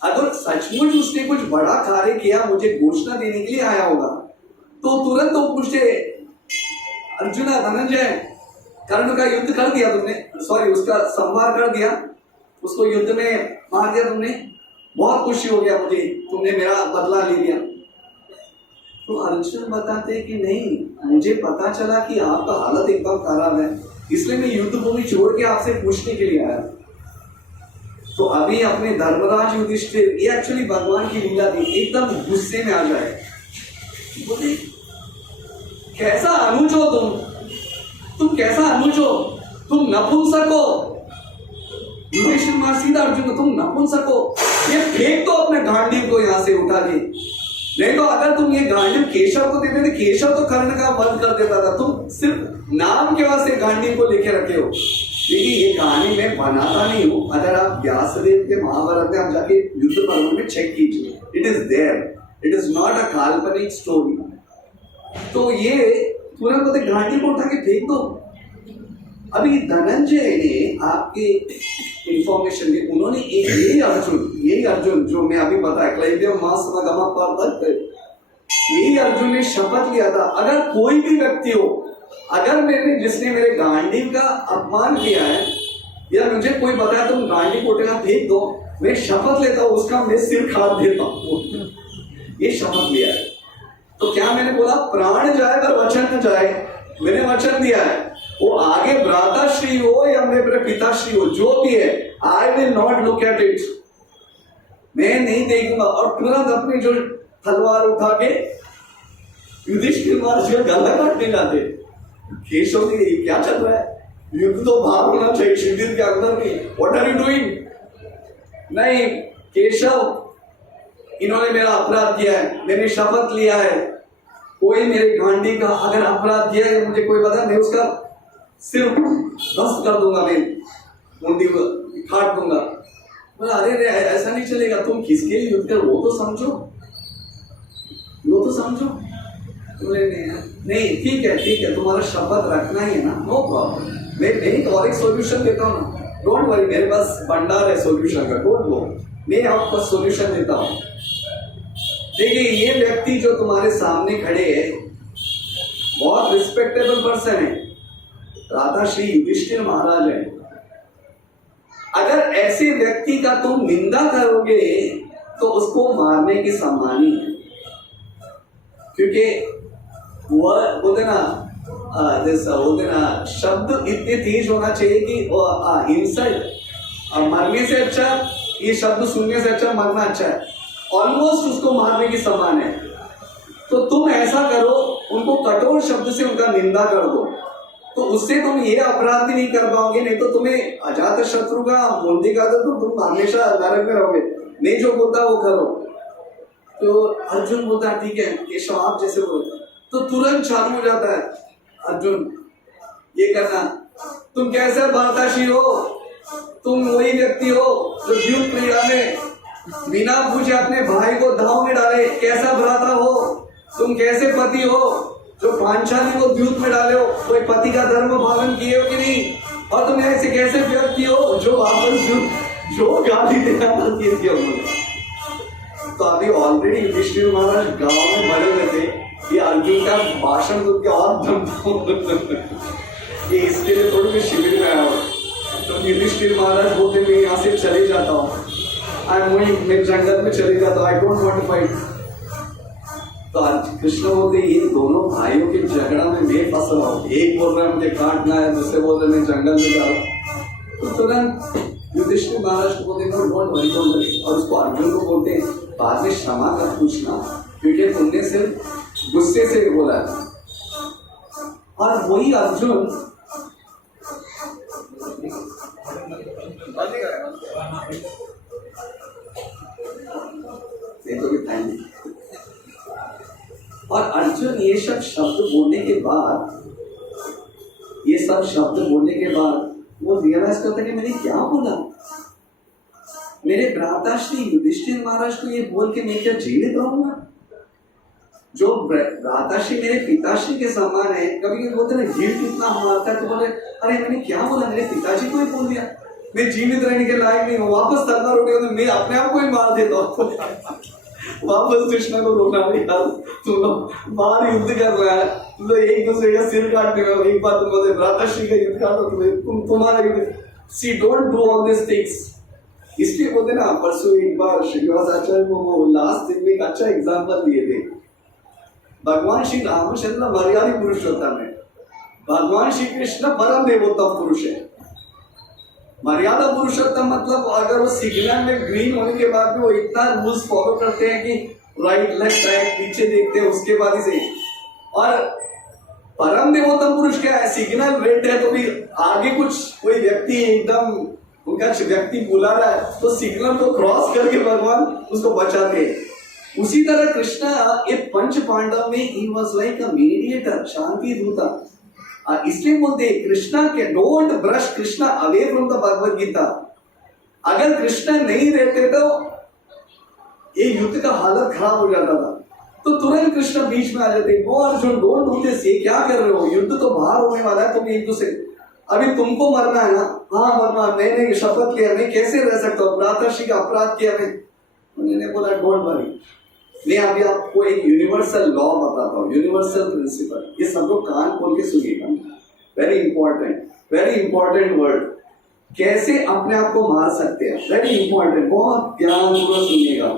अगर सचमुच उसने कुछ बड़ा कार्य किया, मुझे घोषणा देने के लिए आया होगा, तो तुरंत तो पूछते अर्जुन धनंजय कर्ण का युद्ध कर दिया तुमने, सॉरी उसका संहार कर दिया, उसको युद्ध में मार दिया तुमने, बहुत खुशी हो गया मुझे, तुमने मेरा बदला ले लिया। तो अर्जुन बताते हैं कि नहीं, मुझे पता चला कि आपका हालत एकदम खराब है, इसलिए मैं युद्ध भूमि छोड़ के आपसे पूछने के लिए आया। तो अभी अपने धर्मराज युधिष्ठिर, ये एक्चुअली भगवान की लीला थी, एकदम गुस्से में आ जाए। बोले कैसा अनुज हो तुम कैसा अनुज हो, तुम नपुंसक हो। युधिष्ठिर मार सीधा अर्जुन को, तुम नपुंसक हो, ये फेंक दो अपने गांडीव को यहाँ से उठा के। नहीं तो अगर तुम ये गांडीव केशव को देते थे, केशव तो कर्ण का वध कर देता था, तुम सिर्फ नाम के वास्ते गांडीव को लेके रखे हो। लेकिन ये कहानी मैं बनाता नहीं हूँ, अगर आप व्यासदेव के महाभारत में आप जाके युद्ध पर्व में चेक कीजिए, it is there, it is not a काल्पनिक स्टोरी। तो ये तुरंत बोलते गांडी को उठा के फेंक दो। अभी धनंजय ने आपके इंफॉर्मेशन के, उन्होंने यही अर्जुन जो मैं अभी बताया क्लैब्य मास गमा पर, यही अर्जुन ने शपथ लिया था, अगर कोई भी व्यक्ति हो, अगर जिसने मेरे गांडीव का अपमान किया है या मुझे कोई बताया तुम गांडीव उठेगा फेंक दो, मैं शपथ लेता हूँ उसका मैं सिर काट देता हूँ। ये शपथ लिया है। तो क्या मैंने बोला, प्राण जाए पर वचन न जाए, मैंने वचन दिया है। वो आगे भ्राताश्री हो या मेरे पिताश्री हो, जो भी है, I will not look at it, मैं नहीं देखूंगा। और तुरंत अपनी जो तलवार उठा के युधिष्ठिर महाराज का गला काटने जाते। केशव जी क्या चल रहा है, युद्ध तो बाहर होना चाहिए, शिविर के अंदर नहीं, व्हाट आर यू डूइंग? नहीं केशव, इन्होंने मेरा अपराध किया है, मैंने शपथ लिया है, कोई मेरे गांडी का अगर अपराध किया है, मुझे कोई बता, मैं उसका सिर ध्वस्त कर दूंगा, मैं मुंडी काट दूंगा। बोला अरे ऐसा नहीं चलेगा, तुम किसके लिए युद्ध कर, वो तो समझो। बोले नहीं ठीक है, तुम्हारा शपथ रखना ही है ना, नो प्रॉब्लम, मैं एक और एक सोल्यूशन देता हूँ ना, डोंट वरी, मेरे पास भंडार है सोल्यूशन का, डोंट लो, मैं आपको सोल्यूशन देता हूँ। देखिए ये व्यक्ति जो तुम्हारे सामने खड़े है बहुत रिस्पेक्टेबल पर्सन है, भ्राताश्री युधिष्ठिर महाराज है। अगर ऐसे व्यक्ति का तुम निंदा करोगे तो उसको मारने की सम्मानी है, क्योंकि वह बोलते ना जैसा बोलते ना, शब्द इतने तेज होना चाहिए कि इंसल्ट मरने से अच्छा, ये शब्द सुनने से अच्छा मरना अच्छा है, ऑलमोस्ट उसको मारने की समान है। तो तुम ऐसा करो, उनको कठोर शब्द से उनका निंदा कर दो, तो उससे तुम ये अपराध भी नहीं कर पाओगे, नहीं तो तुम्हें अजात शत्रु का मुंडी का तो तुम हमेशा नरक में रहोगे। नहीं जो बोलता वो करो। तो अर्जुन बोलता है ठीक है केशव आप जैसे बोलते, तो तुरंत चालू हो जाता है अर्जुन ये करना, तुम कैसे भ्राताश्री हो, तुम वही व्यक्ति हो जो युद्ध क्रीड़ा में बिना पूछे अपने भाई को दांव में डाले, कैसा भ्राता हो तुम, कैसे पति हो जो पांचाली को युद्ध में डाले हो, कोई पति का धर्म पालन किए हो कि नहीं, और तुम ऐसे कैसे व्यक्ति हो जो वापस जो गाली देना किए हो। तो अभी ऑलरेडी युधिष्ठिर महाराज गांव में बड़े हुए थे, ये अर्जुन का भाषण सुन के और दम ये इसके लिए थोड़ी भी शिविर में आया हो। तो युधिष्ठिर महाराज बोलते मैं यहाँ से चले जाता हूँ, मैं जंगल में चले जाता हूँ, I don't want to fight. तो कृष्ण बोलते ये दोनों भाइयों के झगड़ा में मैं फंस रहा हूँ, एक बोल रहा है मुझे काटना है, दूसरे बोल रहे मैं जंगल में जा रहा हूँ। तो तुरंत युधिष्ठिर महाराज को बोलते हैं डोंट वरी डोंट वरी, और उसको अर्जुन को बोलते हैं बाद में क्षमा कर पूछना क्योंकि तुमने सिर्फ गुस्से से बोला। और वही अर्जुन देखो कि टाइम, और अर्जुन ये सब शब्द बोलने के बाद वो रियलाइज करता है कि मैंने क्या बोला, मेरे भ्राताश्री युधिष्ठिर महाराज को ये बोल के मैं क्या जीवित रहूंगा? जो भ्राताश्री मेरे पिताश्री के समान है, कभी कभी बोलते ना गिल्ट इतना मारता है तो बोले अरे मैंने क्या बोला, मेरे पिताजी को ही बोल दिया, मैं जीवित रहने के लायक नहीं हूँ, वापस तलवार उठेगा तो मैं अपने आप को ही मार देता हूँ। वापस कृष्ण को रोना नहीं था, तुम लोग बाहर युद्ध कर रहा है, तुम लोग एक दूसरे का सिर काटने में, एक बार तुम बोलते भ्राताश्री का युद्ध काटो, तुम्हारा युद्ध, see don't do all this things. इसलिए बोलते ना, परसों एक बार श्रीनिवास आचार्य को वो लास्ट दिन में एक अच्छा एग्जाम्पल दिए थे। भगवान श्री रामचंद्र मर्यादित पुरुषोत्तम है, भगवान श्री कृष्ण परम देवोत्तम पुरुष है। मर्यादा पुरुषोत्तम मतलब अगर वो सिग्नल में ग्रीन होने के बाद भी वो इतना रूल्स फॉलो करते हैं कि राइट लेफ्ट राइट पीछे देखते हैं, उसके बाद ही से। और परम देवोत्तम पुरुष क्या है, सिग्नल रेड है तो भी आगे कुछ कोई व्यक्ति एकदम उनका व्यक्ति बुला रहा है तो सिग्नल को क्रॉस करके भगवान उसको बचाते हैं। उसी तरह कृष्ण ये पंच पांडव में ही वाज लाइक अ मीडिएटर, शांति दूता। इसलिए बोलते कृष्णा के don't brush Krishna away from the Bhagavad Gita. अगर कृष्ण नहीं रहते तो ये युद्ध का हालत खराब हो जाता था, तो तुरंत कृष्ण बीच में आ जाते, वो अर्जुन डोंट डू दिस, ये क्या कर रहे हो, युद्ध तो बाहर होने वाला है, तुम एक दूसरे अभी तुमको मरना है ना, हाँ मरना, मैंने शपथ लिया, मैं कैसे रह सकता हूँ, भ्राताश्री का अपराध किया मैंने बोला डोंट वरी, मैं अभी आपको एक यूनिवर्सल लॉ बताता हूँ, यूनिवर्सल प्रिंसिपल, ये सब लोग कान खोल के सुनिएगा, वेरी इंपॉर्टेंट वर्ड, कैसे अपने आप को मार सकते हैं, वेरी इंपॉर्टेंट, बहुत ध्यान पूर्वक सुनिएगा।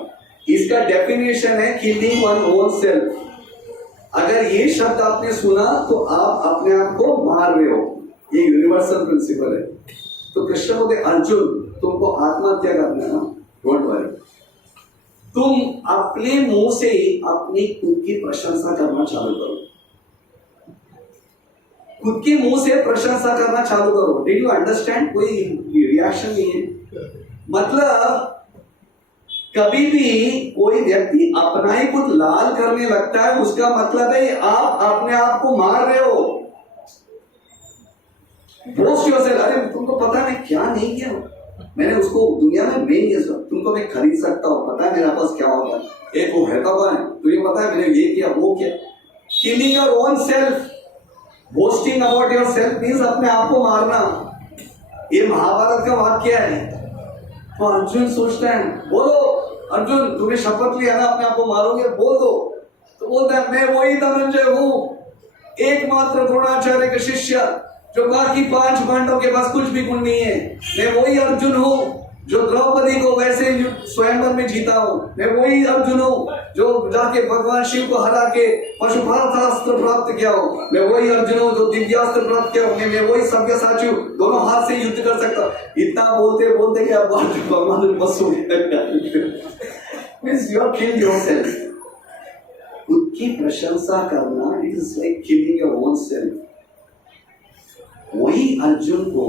इसका डेफिनेशन है किलिंग वन ओन सेल्फ। अगर ये शब्द आपने सुना तो आप अपने आप को मार रहे हो, ये यूनिवर्सल प्रिंसिपल है। तो कृष्ण बोलते अर्जुन तुमको आत्महत्या करना है ना, डोंट वरी, तुम अपने मुंह से ही अपनी खुद की प्रशंसा करना चालू करो, खुद के मुंह से प्रशंसा करना चालू करो। Did you understand? कोई रिएक्शन नहीं है। मतलब कभी भी कोई व्यक्ति अपना ही खुद लाल करने लगता है, उसका मतलब है आप अपने आप को मार रहे हो। बोस्ट योरसेल्फ, अरे तुमको पता है मैं क्या नहीं किया, मैंने उसको दुनिया में तुमको मैं खरीद सकता हूँ, पता है मेरे पास क्या होगा, एक वो है कौन है, तुझे पता है मैंने ये किया वो किया। Killing your own self, boasting about your self means अपने आप को मारना। ये महाभारत का वाक्य है। तो अर्जुन सोचता है, बोलो अर्जुन तूने शपथ लिया ना अपने आप को मारोगे, बोल दो। तो बोलता है मैं वही धनंजय हूँ, एकमात्र द्रोणाचार्य का शिष्य, जो बाकी 5 पांडव के पास कुछ भी गुण नहीं है। मैं वही अर्जुन हूँ जो द्रौपदी को वैसे स्वयंवर में जीता हूँ। मैं वही अर्जुन हूँ जो जाके भगवान शिव को हरा के पशुपातास्त्र प्राप्त किया हूँ। मैं वही अर्जुन हूँ जो दिव्यास्त्र प्राप्त किया हूँ। मैं वही सव्यसाची हूँ, दोनों हाथ से युद्ध कर सकता हूँ। इतना बोलते बोलते क्या भगवान बस हो गया। Means you are killing yourself. खुद की प्रशंसा करना is like killing your own self. वही अर्जुन को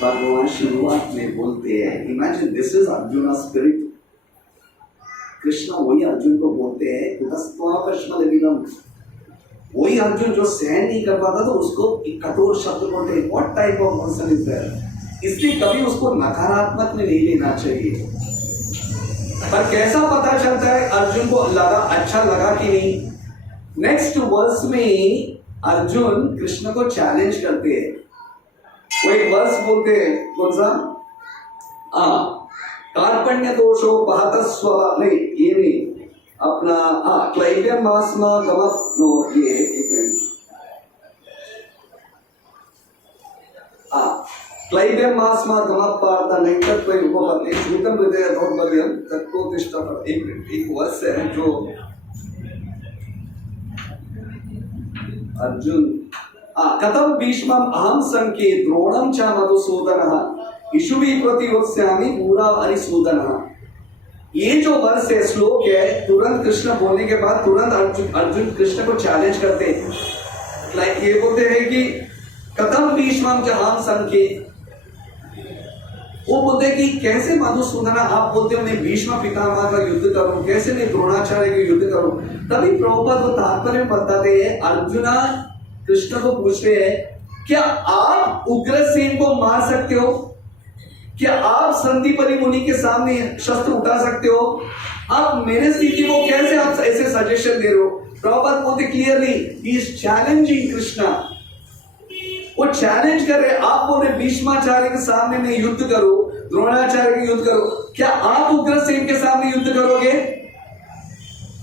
भगवान शुरुआत में बोलते हैं, imagine this is Arjun spirit. Krishna वही अर्जुन को बोलते हैं वही अर्जुन जो सहन नहीं कर पाता तो उसको एक कठोर शब्द बोलते हैं, what type of person is there. इसलिए कभी उसको नकारात्मक में नहीं लेना चाहिए। पर कैसा पता चलता है अर्जुन को लगा अच्छा लगा कि नहीं? नेक्स्ट वर्स में अर्जुन कृष्ण को चैलेंज करते हैं। वो एक वर्स बोलते हैं, कौन सा? कार्पण्य दोषो बहत स्वभाव, नहीं ये नहीं, अपना क्लैब्यम मास्मा गमप, नो ये एक मिनट, क्लैब्यम मास्मा गमप पार्थ नैकत्व उपपत्ति श्रुतम हृदय दौर्बल्यम तत्कोतिष्ठ। एक मिनट, एक वर्स है जो अर्जुन कथम भीष्मम अहम संके द्रोणम च मधुसूदनः इषुभी प्रतिवत्स्यामि पूरा अरिसूदन। ये जो वर्ष है, श्लोक है, तुरंत कृष्ण बोलने के बाद तुरंत अर्जुन कृष्ण को चैलेंज करते हैं। लाइक ये बोलते हैं कि कथम भीष्मं जहां संके, वो बोलते हैं कि कैसे मधुसूदन आप बोलते हो मैं भीष्म पितामह का युद्ध करूं, कैसे मैं द्रोणाचार्य का युद्ध करूं। तभी प्रभुपाद वो तात्पर्य बताते हैं, अर्जुना कृष्ण को पूछते हैं क्या आप उग्रसेन को मार सकते हो, क्या आप संदीपनि मुनि के सामने शस्त्र उठा सकते हो, आप मेरे स्थिति को कैसे आप ऐसे सजेशन दे रहे हो। प्रभुपाद बोलते clearly he is challenging Krishna, वो चैलेंज कर रहे, आप बोल रहे भीष्माचार्य के सामने मैं युद्ध करूं, द्रोणाचार्य के युद्ध करूं, क्या आप उग्रसेन के सामने युद्ध करोगे,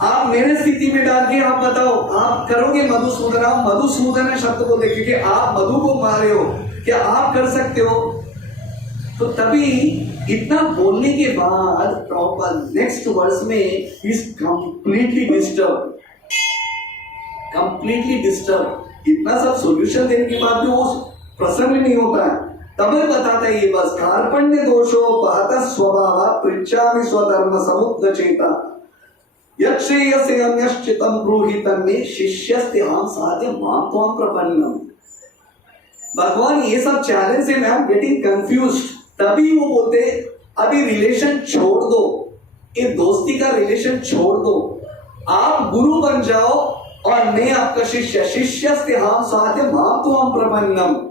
आप मेरे स्थिति में डाल के आप बताओ आप करोगे मधुसूदन। मधुसूदन शब्द को देखिए कि आप मधु को मारे हो, क्या आप कर सकते हो। तो तभी इतना बोलने के बाद प्रभुपाद नेक्स्ट वर्स में इज कंप्लीटली डिस्टर्ब। इतना सब सॉल्यूशन देने के बाद भी वो प्रसन्न नहीं होता है। तब बताता है ये बस कार्पण्य दोषो बहत स्वभाव पृच्छामि स्वधर्म समुद्र चेता यक्षेयसे अन्यश्चितम ब्रूहि तन्मे शिष्यस्ते हम साध्य मां त्वं प्रपन्नम। भगवान ये सब चैलेंज से मैं एम गेटिंग कंफ्यूज्ड। तभी वो बोलते अभी रिलेशन छोड़ दो, ये दोस्ती का रिलेशन छोड़ दो, आप गुरु बन जाओ और मैं आपका शिष्य। शिष्यस्ते हम साध्य मां त्वं प्रपन्नम।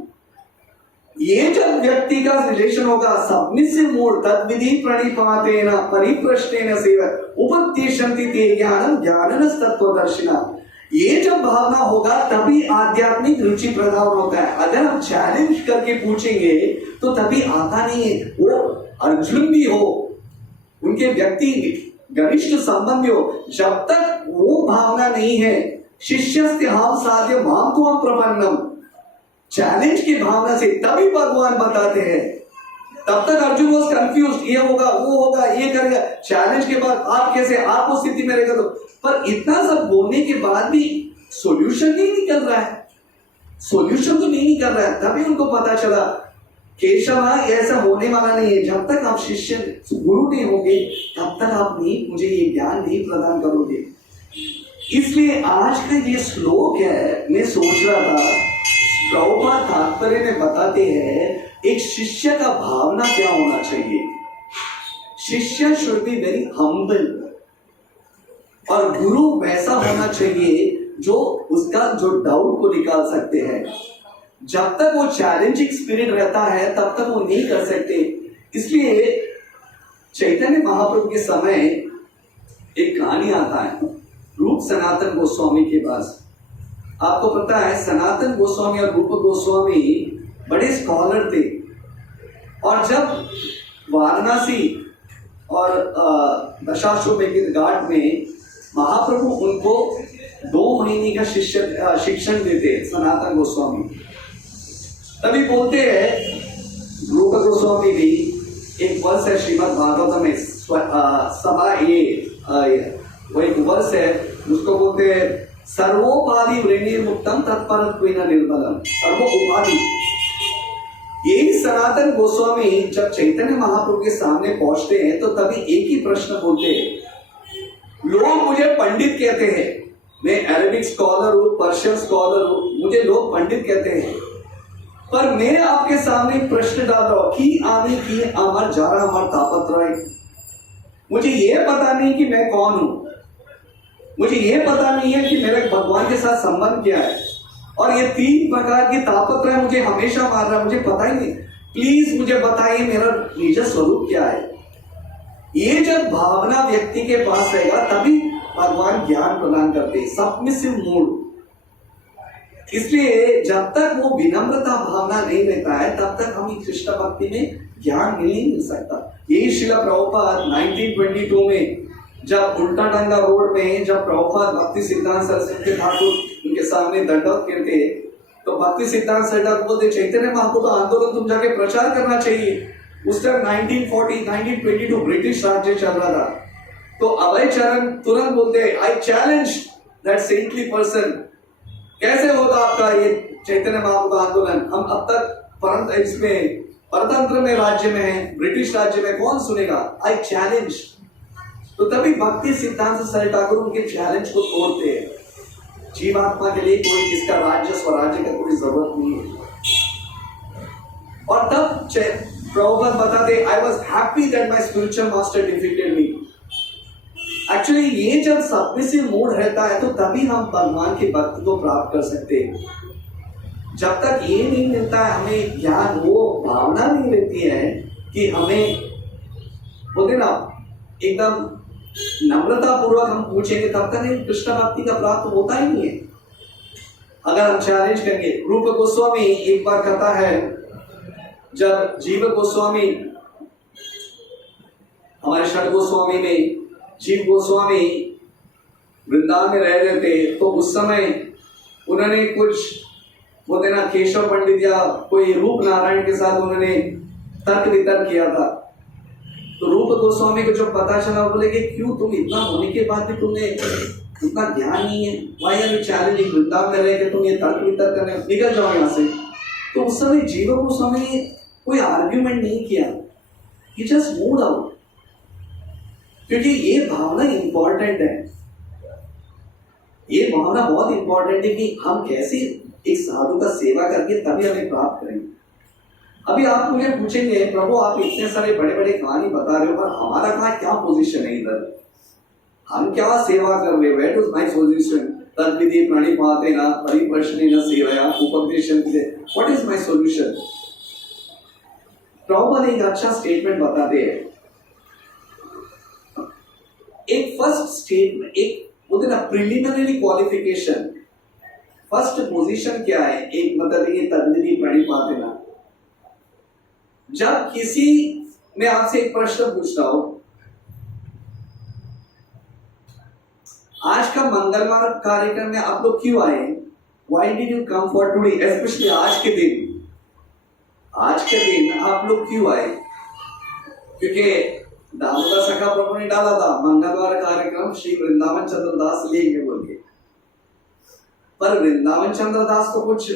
ये जब व्यक्ति का रिलेशन होगा सबमिसिव मूड तद्विधि प्रणिपातेन परिप्रश्नेन सेव उपदेशन्ति ते ज्ञानम ज्ञाननस् तत्वदर्शिना। ये जब भावना होगा तभी आध्यात्मिक रुचि प्रदान होता है। अगर हम चैलेंज करके पूछेंगे तो तभी आता नहीं है। वो अर्जुन भी हो, उनके व्यक्ति घनिष्ठ संबंधी हो, जब तक वो भावना नहीं है शिष्यस्ते हम साध्य मां त्वं प्रपन्नम, चैलेंज की भावना से तभी भगवान बताते हैं। तब तक अर्जुन वॉज कंफ्यूज्ड, ये होगा वो होगा ये करेगा, चैलेंज के बाद आप कैसे, आप उस स्थिति में रहेगा। तो पर इतना सब बोलने के बाद भी सॉल्यूशन नहीं निकल रहा है, सॉल्यूशन तो नहीं निकल रहा है। तभी उनको पता चला केशव ऐसा होने वाला नहीं है, जब तक आप शिष्य गुरु नहीं होंगे तब तक आप नहीं मुझे ये ज्ञान नहीं प्रदान करोगे। इसलिए आज का ये श्लोक है, मैं सोच रहा था प्रभुपाद तात्पर्य में बताते हैं एक शिष्य का भावना क्या होना चाहिए। शिष्य शुड बी वेरी हम्बल और गुरु वैसा होना चाहिए जो उसका जो डाउट को निकाल सकते हैं। जब तक वो चैलेंजिंग स्पिरिट रहता है तब तक वो नहीं कर सकते। इसलिए चैतन्य महाप्रभु के समय एक कहानी आता है रूप सनातन गोस्वामी के पास। आपको पता है सनातन गोस्वामी और रूप गोस्वामी बड़े स्कॉलर थे, और जब वाराणसी और दशाश्वमेध घाट में महाप्रभु उनको 2 महीने का शिक्षण देते सनातन गोस्वामी। तभी बोलते हैं रूप गोस्वामी भी, एक वर्ष है श्रीमद् भागवत में सभा वो एक वर्ष है, उसको बोलते हैं सर्वोपाधि वृणिर्मुक्तम तत्परत्वेन निर्मलम। सर्वोपाधि, यही सनातन गोस्वामी जब चैतन्य महाप्रभु के सामने पहुंचते हैं तो तभी एक ही प्रश्न बोलते हैं, लोग मुझे पंडित कहते हैं, मैं अरेबिक स्कॉलर हूं, पर्शियन स्कॉलर हूं, मुझे लोग पंडित कहते हैं, पर मैं आपके सामने प्रश्न डाल रहा हूं कि आने की अमर जारा अमर तापत्रय। मुझे यह पता नहीं कि मैं कौन हूं, मुझे यह पता नहीं है कि मेरा भगवान के साथ संबंध क्या है, और ये 3 प्रकार की तापत्रय मुझे हमेशा मार रहा है, मुझे पता ही नहीं। प्लीज मुझे बताइए मेरा निज स्वरूप क्या है। ये जब भावना व्यक्ति के पास रहेगा तभी भगवान ज्ञान प्रदान करते हैं, सबमिसिव मूड। इसलिए जब तक वो विनम्रता भावना नहीं रहता है तब तक हम कृष्ण भक्ति में ज्ञान नहीं मिल सकता। यही श्रील प्रभुपाद 1922 में जब उल्टा डंगा रोड में जब प्रभुपाद भक्ति सिद्धांत सरस्वती ठाकुर उनके सामने दंडवत करते, तो भक्ति सिद्धांत सरस्वती बोलते चैतन्य महाप्रभु आंदोलन तुम जाके प्रचार करना चाहिए। उस टाइम 1922 ब्रिटिश राज्य चल रहा था। तो अभय चरण तुरंत बोलते I challenge that saintly person, कैसे होगा आपका ये चैतन्य महाप्रभु आंदोलन, हम अब तक परंतु इसमें परतंत्र में राज्य में है, ब्रिटिश राज्य में कौन सुनेगा? I challenge. तो तभी भक्ति सिद्धांत सरस्वती ठाकुर उनके चैलेंज को तोड़ते हैं। जीवात्मा के लिए कोई इसका राज्य स्वराज्य का कोई जरूरत नहीं है। और तब प्रभुपाद बताते, I was happy that my spiritual master defeated me. Actually ये जब सबमिसिव मूड रहता है तो तभी हम भगवान के भक्त को प्राप्त कर सकते हैं। जब तक ये नहीं मिलता है हमें ज्ञान, वो भावना नहीं रहती है कि हमें बोलते ना एकदम नम्रता पूर्वक हम पूछेंगे, तब तक नहीं कृष्ण भक्ति का प्राप्त होता ही नहीं है। अगर हम चैलेंज करेंगे, रूप गोस्वामी एक बार कहता है, जब जीव गोस्वामी हमारे षड गोस्वामी में जीव गोस्वामी वृंदावन में रह रहे थे, तो उस समय उन्होंने कुछ बोलते ना केशव पंडित या कोई रूप नारायण के साथ उन्होंने तर्क वितर्क किया था। तो रूप गोस्वामी को जब पता चला, बोले कि क्यों तुम इतना होने के बाद भी तुमने इतना ज्ञान नहीं है, why are you challenging? Vrindavan में रह के तुम ये तर्क वितर्क करने, निकल जाओ यहाँ से। तो उस समय जीव गोस्वामी ने कोई आर्ग्यूमेंट नहीं किया, ही जस्ट मूव्ड आउट। क्योंकि ये भावना इंपॉर्टेंट है, ये भावना बहुत इंपॉर्टेंट है कि हम कैसे एक साधु का सेवा करके तभी हमें प्राप्त करेंगे। अभी आप मुझे पूछेंगे, प्रभु आप इतने सारे बड़े बड़े कहानी बता रहे हो, पर हमारा कहाँ क्या पोजीशन है इधर? हम क्या सेवा कर रहे? Where is my position? तद्विधि प्रणिपातेन परिप्रश्नेन सेवया उपदेशं कृते। What is my solution? Prabhupada एक अच्छा स्टेटमेंट बताते हैं। एक फर्स्ट स्टेटमेंट, एक बोलते ना प्रिलिमिनरी क्वालिफिकेशन, फर्स्ट पोजीशन क्या है? एक मतलब ये तद्विधि प्रणिपातेन। जब किसी मैं आपसे एक प्रश्न पूछता हूं, आज का मंगलवार कार्यक्रम में आप लोग क्यों आए? Why did you come for today? Especially आज के दिन आप लोग क्यों आए? क्योंकि दामोदर सखा प्रभु ने डाला था मंगलवार कार्यक्रम श्री वृंदावन चंद्र दास लेंगे बोल के, पर वृंदावन चंद्र दास तो कुछ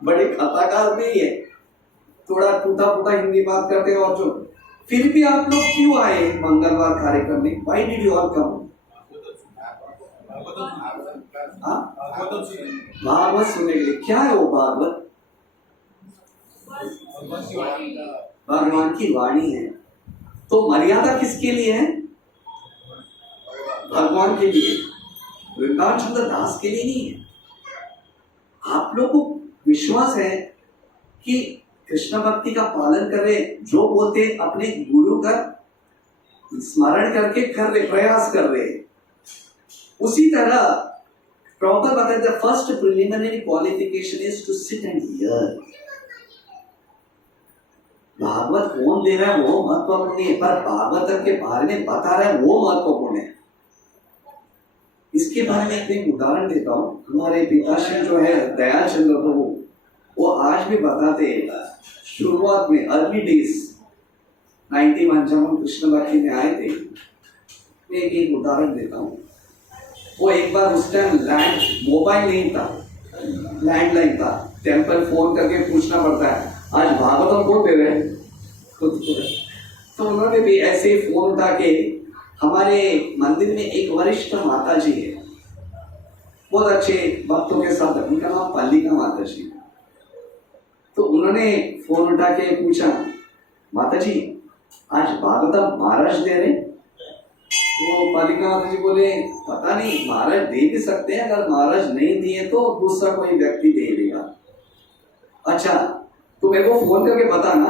बड़े कथाकार नहीं है, थोड़ा टूटा फूटा हिंदी बात करते हैं। और जो फिर भी आप लोग क्यों आए मंगलवार कार्यक्रम में? Why did you all come? Bhagavat सुनने के लिए। क्या है वो भागवत? भगवान की वाणी है। तो मर्यादा किसके लिए है? भगवान के लिए, वृंदावन चंद्र दास के लिए नहीं है। आप लोग को विश्वास है कि कृष्ण भक्ति का पालन कर रहे, जो बोलते अपने गुरु का स्मरण करके कर रहे, प्रयास कर रहे। उसी तरह प्रॉपर बताया, the first preliminary qualification is to sit and hear. Bhagavat कौन दे रहा है वो महत्वपूर्ण नहीं है, पर भागवत के बारे में बता रहा है वो महत्वपूर्ण है। इसके बारे में एक उदाहरण देता हूँ। हमारे पिताश्री जो है दयाल चंद्र प्रभु, वो आज भी बताते हैं, शुरुआत में अर्ली डेज 91 जब हम कृष्ण भक्ति में आए थे, मैं एक उदाहरण देता हूँ। वो एक बार उस टाइम मोबाइल नहीं था, लैंडलाइन था, टेम्पल फोन करके पूछना पड़ता है आज भागवतम कौन दे रहे हैं, तो उन्होंने भी ऐसे ही फोन उठा के, हमारे मंदिर में एक वरिष्ठ माता जी है, बहुत अच्छे भक्तों के साथ, उनका नाम पालिका माता जी। तो उन्होंने फोन उठा के पूछा, माता जी आज भागवतम महाराज दे रहे? तो पालिका माता जी बोले पता नहीं, महाराज दे भी सकते हैं, अगर महाराज नहीं दिए तो दूसरा कोई व्यक्ति दे देगा। अच्छा तो मेरे को फोन करके बताना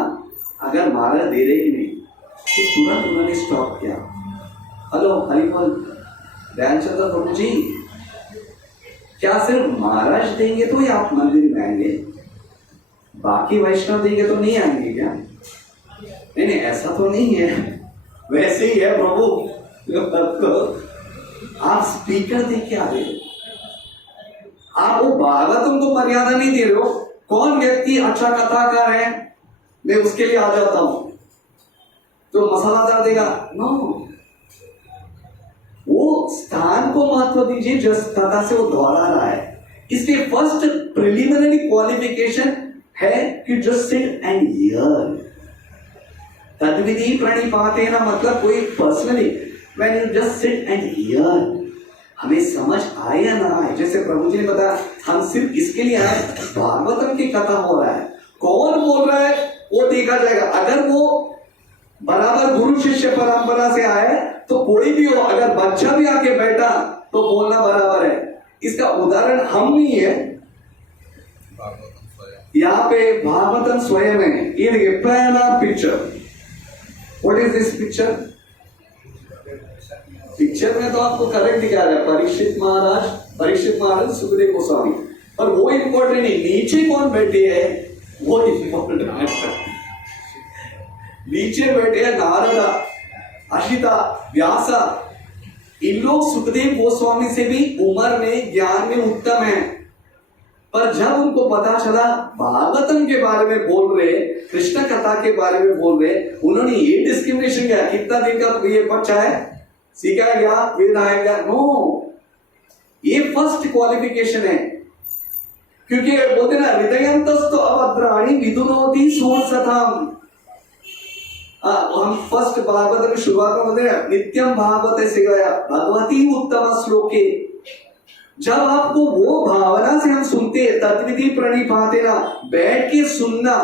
अगर महाराज दे रहे कि नहीं। तो तुरंत उन्होंने स्टॉप किया, हेलो हरिबोल दयानचंद्र प्रभु जी, क्या सिर्फ महाराज देंगे तो ही आप मंदिर में आएंगे, बाकी वैष्णव देंगे तो नहीं आएंगे क्या? नहीं नहीं ऐसा तो नहीं है, वैसे ही है प्रभु। तो आप स्पीकर दे के आ रहे हो, आप वो भागवतम को मर्यादा नहीं दे रहे हो। कौन व्यक्ति अच्छा कथाकार है मैं उसके लिए आ जाता हूं, तो मसालादार देगा, नो, वो स्थान को महत्व दीजिए जिस कथा से वो दोहरा रहा है। इसलिए फर्स्ट प्रिलिमिनरी क्वालिफिकेशन है कि जस्ट सिट एंड हियर। तद्विधि प्रणिपाते ना मतलब कोई personally, when you just sit and here, हमें समझ आए या ना आए, जैसे प्रभु जी ने बताया हम सिर्फ इसके लिए आए, भागवतम की कथा हो रहा है, कौन बोल रहा है वो देखा जाएगा। अगर वो बराबर गुरु शिष्य परंपरा से आए तो कोई भी हो, अगर बच्चा भी आके बैठा तो बोलना बराबर है। इसका उदाहरण हम नहीं है, यहाँ पे भागवतम स्वयं है। ये देखिए पहला picture, what is this picture? Picture में तो आपको करेक्ट दिखा रहा है परीक्षित महाराज सुखदेव गोस्वामी, पर वो इंपॉर्टेंट नहीं, नीचे कौन बैठे है वो इंपॉर्टेंट है। नीचे बैठे हैं नारदा, अशिता, व्यासा, इन लोग सुखदेव गोस्वामी से भी उम्र में ज्ञान में उत्तम है, पर जब उनको पता चला भागवतम के बारे में बोल रहे, कृष्ण कथा के बारे में बोल रहे, उन्होंने ये डिस्क्रिमिनेशन किया कितना दिन का ये बच्चा है, सीखा गया, वेद आएगा, नो, ये फर्स्ट क्वालिफिकेशन है। क्योंकि बोलते ना हृदयंतस्तो अभद्राणि विदुनोति सोत्सथम। हम फर्स्ट भागवत में शुरुआत में बोलते हैं नित्यम भागवत से गया भगवती उत्तम श्लोके। जब आपको वो भावना से हम सुनते हैं, तत्विधि प्रणिपाते ना, बैठ के सुनना,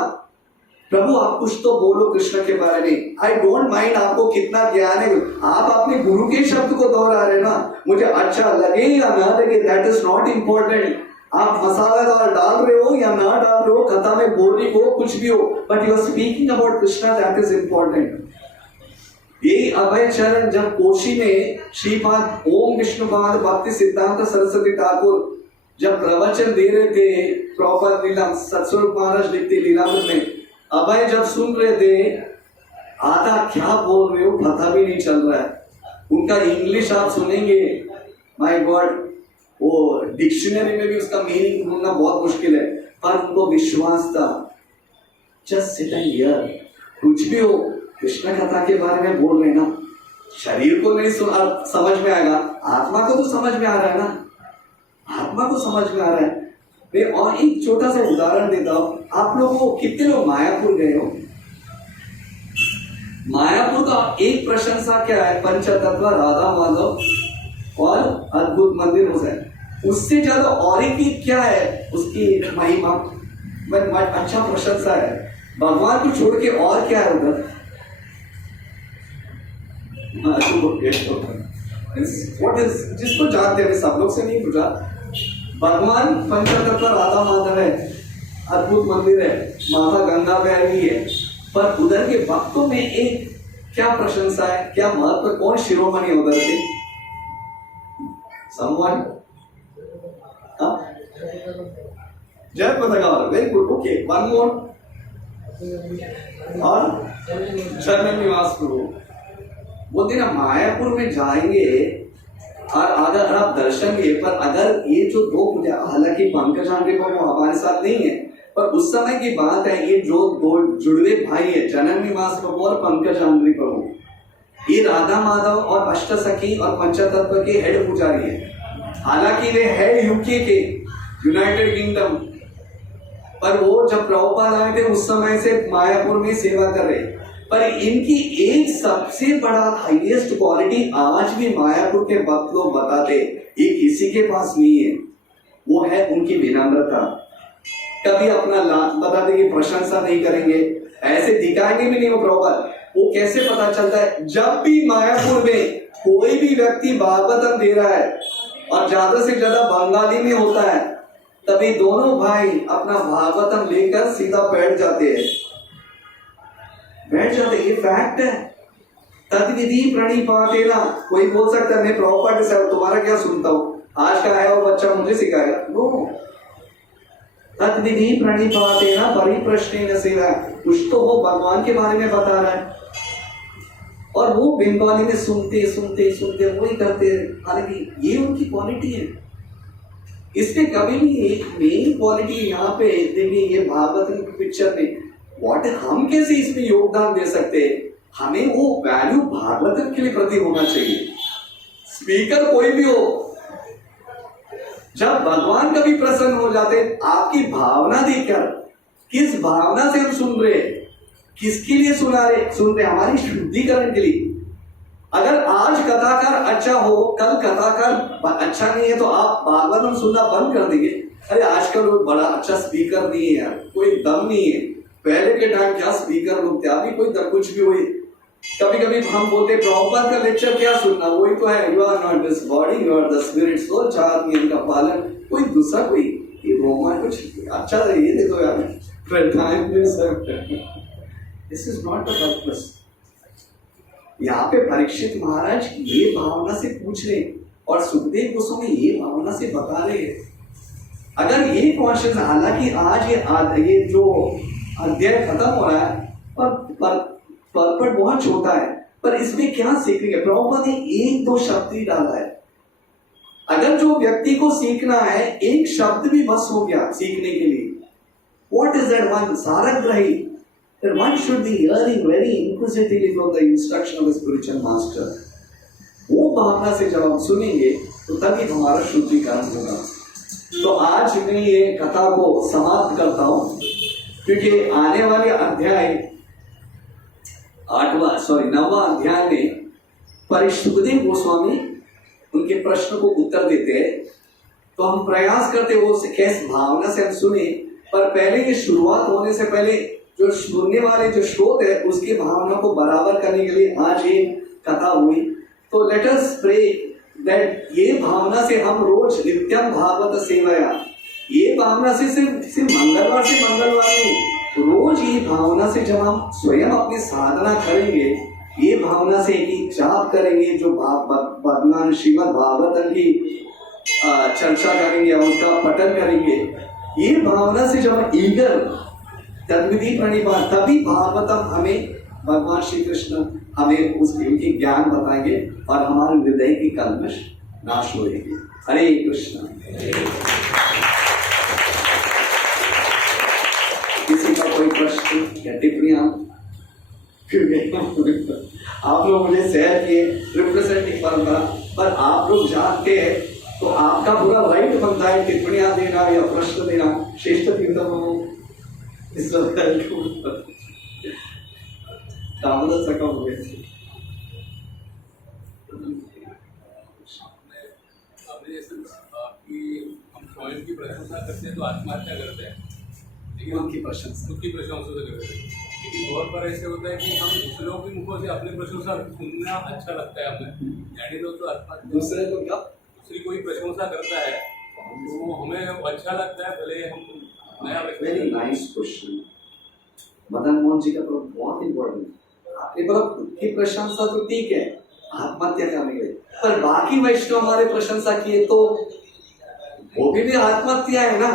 प्रभु आप कुछ तो बोलो कृष्ण के बारे में, आई डोंट माइंड आपको कितना ज्ञान है, आप अपने गुरु के शब्द को दोहरा रहे ना, मुझे अच्छा लगे या ना लगे दैट इज नॉट इम्पोर्टेंट। आप मसाला डाल रहे हो या ना डाल रहे हो, कथा में बोलने को कुछ भी हो, but you are speaking about Krishna, that is important. ये अभय चरण जब कोशी में श्रीपाद ओम विष्णुपाद भक्ति सिद्धांत सरस्वती ठाकुर जब प्रवचन दे रहे थे, प्रॉपर लीला सत्स्वरूप महाराज लिखते लीलामृत में, अभय जब सुन रहे थे, आधा क्या बोल रहे हो पता भी नहीं चल रहा है। उनका इंग्लिश आप सुनेंगे, माय गॉड, वो डिक्शनरी में भी उसका मीनिंग ढूंढना बहुत मुश्किल है, पर उनको विश्वास था, जस्ट सिट एंड हियर, कुछ भी हो कृष्ण कथा के बारे में बोल रहे ना, शरीर को नहीं समझ में आएगा, आत्मा को तो समझ में आ रहा है ना, आत्मा को समझ में आ रहा है। मैं और एक छोटा सा उदाहरण देता हूं, आप लोगों को कितने लोग मायापुर गए हो? मायापुर का एक प्रशंसा क्या है, पंचतत्व, राधा माधव और अद्भुत मंदिर हो जाए, उससे ज्यादा और एक क्या है उसकी महिमा, अच्छा प्रशंसा है। भगवान को छोड़ के और क्या है उधर? What is, जिसको जानते हैं, सब लोग से नहीं पूछा, भगवान पंचतत्व, राधा माधव है, अद्भुत मंदिर है, माता गंगा बह रही है, पर उधर के भक्तों में एक क्या प्रशंसा है, क्या महत्व, कौन शिरोमणि उधर के? Someone? जय पताका, very good, okay, one more, और चरण निवास प्रभु बोलते ना, मायापुर में जाएंगे और अगर आप दर्शन किए, पर अगर ये जो दो पूजा, हालांकि पंकज आंग्रे प्रभु हमारे साथ नहीं है, पर उस समय की बात है, ये जो दो जुड़वे भाई है, जनन निवास प्रभु और पंकज आंग्रे प्रभु, ये राधा माधव और अष्ट सखी और पंचतत्व के हेड पुजारी है। हालांकि वे है यूके के, यूनाइटेड किंगडम, पर वो जब प्रभुपाद आए थे उस समय से मायापुर में सेवा कर रहे, पर इनकी एक सबसे बड़ा हाईएस्ट क्वालिटी आज भी मायापुर के भक्त लोग बताते, ये किसी के पास नहीं है, वो है उनकी विनम्रता। कभी अपना बताते कि प्रशंसा नहीं करेंगे, ऐसे दिखाएंगे भी नहीं वो प्रभुपाद। वो कैसे पता चलता है? जब भी मायापुर में कोई भी व्यक्ति भागवतम दे रहा है और ज्यादा से ज्यादा बंगाली में होता है, तभी दोनों भाई अपना भागवतम लेकर सीधा बैठ जाते हैं, ये फैक्ट है। तद्विधि प्रणिपाते ना, कोई बोल सकता है मैं प्रॉपर्टी से तुम्हारा क्या सुनता हूँ, आज का आया वो बच्चा मुझे सिखाएगा, नो, तद्विधि प्रणिपाते ना परिप्रश्नेन सेवा, कुछ तो वो भगवान के बारे में बता रहा है और वो बंगाली में सुनते सुनते सुनते वही करते हैं। हालांकि ये उनकी क्वालिटी है, इसमें कभी भी एक मेन क्वालिटी यहाँ पे देखिए, ये भागवत पिक्चर में व्हाट, हम कैसे इसमें योगदान दे सकते हैं? हमें वो वैल्यू भागवत के लिए प्रति होना चाहिए। स्पीकर कोई भी हो, जब भगवान कभी प्रसन्न हो जाते, आपकी भावना देखकर किस भावना से हम सुन रहे हैं, किसके लिए सुन रहे, हमारी शुद्धिकरण के लिए। अगर आज कथाकार अच्छा हो, कल कथाकार अच्छा नहीं है, तो आप भागवतम सुनना बंद कर देंगे। अरे आजकल वो बड़ा अच्छा स्पीकर नहीं है यार, कोई दम नहीं है। पहले के टाइम क्या स्पीकर लोग थे, अभी कोई कुछ भी हुई। कभी कभी हम बोलते प्रभुपाद का लेक्चर क्या सुनना, वही तो है, you are not this body you are the spirit. So 4 नियम का पालन, कोई दूसरा कोई रोमा कुछ अच्छा ये दे दो यार, this is not the purpose. यहाँ पे परीक्षित महाराज ये भावना से पूछ रहे और सुखदेव गोस्वामी ये भावना से बता रहे हैं। अगर ये कॉन्शियस, हालांकि आज ये जो अध्याय खत्म हो रहा है पर पर्पट बहुत छोटा है, पर इसमें क्या सीखेंगे, प्रभुपाद ने 1-2 शब्द ही डाला है। अगर जो व्यक्ति को सीखना है, एक शब्द भी बस हो गया सीखने के लिए। What is that one? सारग्रही। That one should be hearing very inquisitively from the instruction of a spiritual master. वो भावना से जब हम सुनेंगे तो तभी हमारा शुद्धिकरण होगा। तो आज मैं ये कथा को समाप्त करता हूँ, क्योंकि आने वाले अध्याय 9वां अध्याय में सुखदेव गोस्वामी उनके प्रश्न को उत्तर देते हैं। तो हम प्रयास करते वो कैसे भावना से हम सुने, पर पहले ये शुरुआत होने से पहले जो सुनने वाले जो श्रोत है उसकी भावना को बराबर करने के लिए आज ये कथा हुई। तो लेट अस प्रे दैट ये भावना से हम रोज नित्यम भागवत सेवया, ये भावना से सिर्फ मंगलवार से मंगलवार नहीं, रोज ये भावना से जब हम स्वयं अपनी साधना करेंगे, ये भावना से कि जाप करेंगे, जो भगवान श्रीमद् भागवतम की चर्चा करेंगे, उसका पठन करेंगे, ये भावना से जब हम ईगर तद्विधि प्रणिपात, तभी भागवतम हमें भगवान श्री कृष्ण हमें उनके ज्ञान बताएंगे और हमारे हृदय की कल्मश नाश होएगी। हरे कृष्ण। किसी का कोई प्रश्न या टिप्पणियां? आप लोग मुझे शेयर किए रिप्रेजेंटिंग परंपरा, पर आप लोग जानते हैं तो आपका पूरा राइट बनता है टिप्पणियां देना या प्रश्न देना। श्रेष्ठ तीर्थम दामोदर सका हो गए। आपने जैसे कि हम स्वयं की प्रशंसा करते हैं तो आत्महत्या करते हैं, लेकिन उनकी प्रशंसा से करते हैं। लेकिन बहुत बार ऐसे होता है कि हम दूसरों के मुखों से अपनी प्रशंसा सुनना अच्छा लगता है हमें, यानी तो आत्महत्या। दूसरे को क्या, दूसरी कोई प्रशंसा करता है तो हमें अच्छा लगता है, भले हम नया। Very nice question Madan Mohan ji का, तो बहुत इंपॉर्टेंट। आपने बोला खुद की प्रशंसा तो ठीक है आत्महत्या करने के लिए, पर बाकी वैष्णव हमारे प्रशंसा किए तो वो भी आत्महत्या है ना,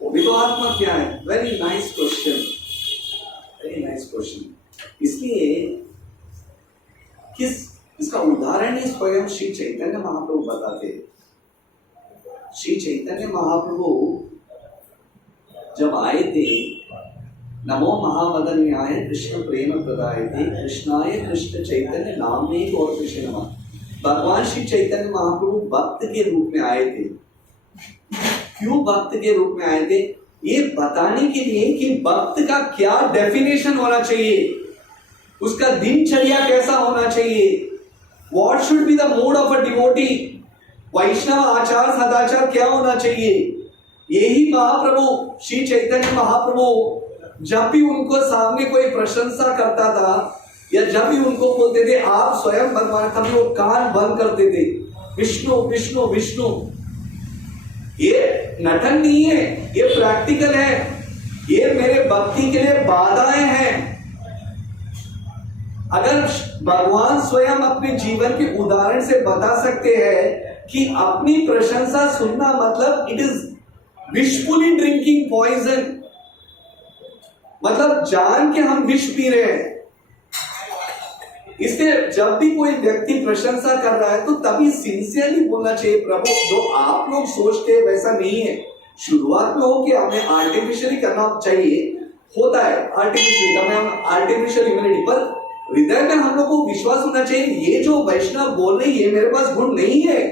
वो भी तो आत्महत्या है। Very nice question, very nice question. इसलिए इसका उदाहरण ही स्वयं श्री चैतन्य महाप्रभु बताते। श्री चैतन्य महाप्रभु जब आए थे, नमो महावदन्याय कृष्ण प्रेम प्रदाय थे, कृष्णाय कृष्ण चैतन्य नामने और कृष्ण नमः। भगवान श्री चैतन्य महाप्रभु भक्त के रूप में आए थे। क्यों भक्त के रूप में आए थे? ये बताने के लिए कि भक्त का क्या डेफिनेशन होना चाहिए, उसका दिनचर्या कैसा होना चाहिए, what should be the mode of a devotee, Vaishnava आचार सदाचार क्या होना चाहिए। यही महाप्रभु श्री चैतन्य महाप्रभु जब भी उनको सामने कोई प्रशंसा करता था या जब भी उनको बोलते थे आप स्वयं भगवान, तभी वो कान बंद करते थे, विष्णु विष्णु विष्णु। ये नटन नहीं है, ये प्रैक्टिकल है, ये मेरे भक्ति के लिए बाधाएं हैं। अगर भगवान स्वयं अपने जीवन के उदाहरण से बता सकते हैं कि अपनी प्रशंसा सुनना मतलब इट इज विशफुली ड्रिंकिंग पॉइजन, मतलब जान के हम विष पी रहे हैं। इसलिए जब भी कोई व्यक्ति प्रशंसा कर रहा है तो तभी सिंसियरली बोलना चाहिए, प्रभु जो आप लोग सोचते हैं वैसा नहीं है। शुरुआत में हो कि हमें आर्टिफिशियली करना चाहिए, होता है आर्टिफिशियली, हमें आर्टिफिशियल इम्यूनिटी, पर हृदय में हम लोग को विश्वास होना चाहिए ये जो वैष्णव बोल रहे ये मेरे पास गुण नहीं है,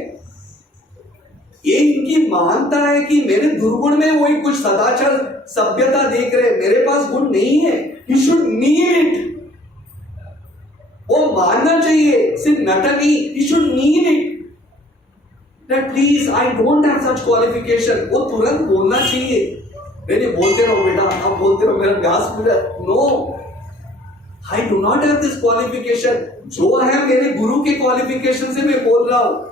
ये इनकी मानता है कि मेरे दुर्गुण में वही कुछ सदाचार सभ्यता देख रहे, मेरे पास गुण नहीं है, यू शुड नीड इट। वो मानना चाहिए, सिर्फ नटन ही, you should need it that please I don't have such qualification. वो तुरंत बोलना चाहिए, नहीं बोलते रहो बेटा, आप बोलते रहो, मेरा घास पूरा, no, I do not have this qualification. जो है मेरे गुरु के क्वालिफिकेशन से मैं बोल रहा हूं।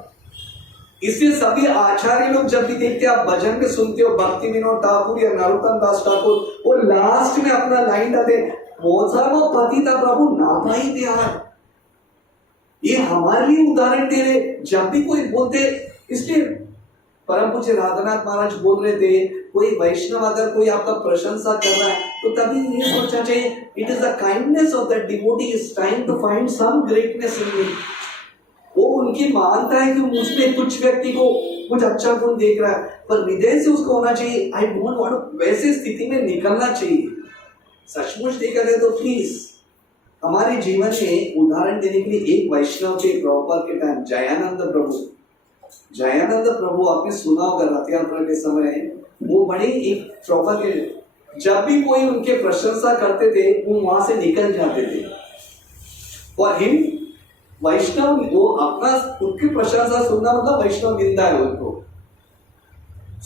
इसलिए सभी आचार्य लोग जब भी देखते हैं, आप भजन में सुनते हो, भक्ति विनोद ठाकुर या नरोत्तम दास ठाकुर, वो लास्ट में अपना लाइन डालते, वो पतिता प्रभु ना पाई प्यार। ये हमारे लिए उदाहरण दे रहे, जब भी कोई बोलते। इसलिए परम पूज्य राधानाथ महाराज बोल रहे थे, कोई वैष्णव अगर कोई आपका प्रशंसा कर रहा है तो तभी ये सोचना चाहिए, it is the kindness of that devotee is trying to find some greatness in me. वो उनकी मानता है कि मुझमें कुछ व्यक्ति को कुछ अच्छा गुण देख रहा है, पर हृदय से उसको होना चाहिए, आई डोंट वांट, वैसे स्थिति में निकलना चाहिए। सचमुच देखा जाए तो प्लीज हमारे जीवन में उदाहरण देने के लिए एक वैष्णव थे प्रभुपाद के टाइम, जयानंद प्रभु। जयानंद प्रभु आपने सुना होगा, रथ यात्रा के समय वो बड़े एक प्रभुपाद के, जब भी कोई उनके प्रशंसा करते थे वो वहां से निकल जाते थे। फॉर हिम वैष्णव, वो अपना खुद की प्रशंसा सुनना मतलब वैष्णव निंदा है उनको।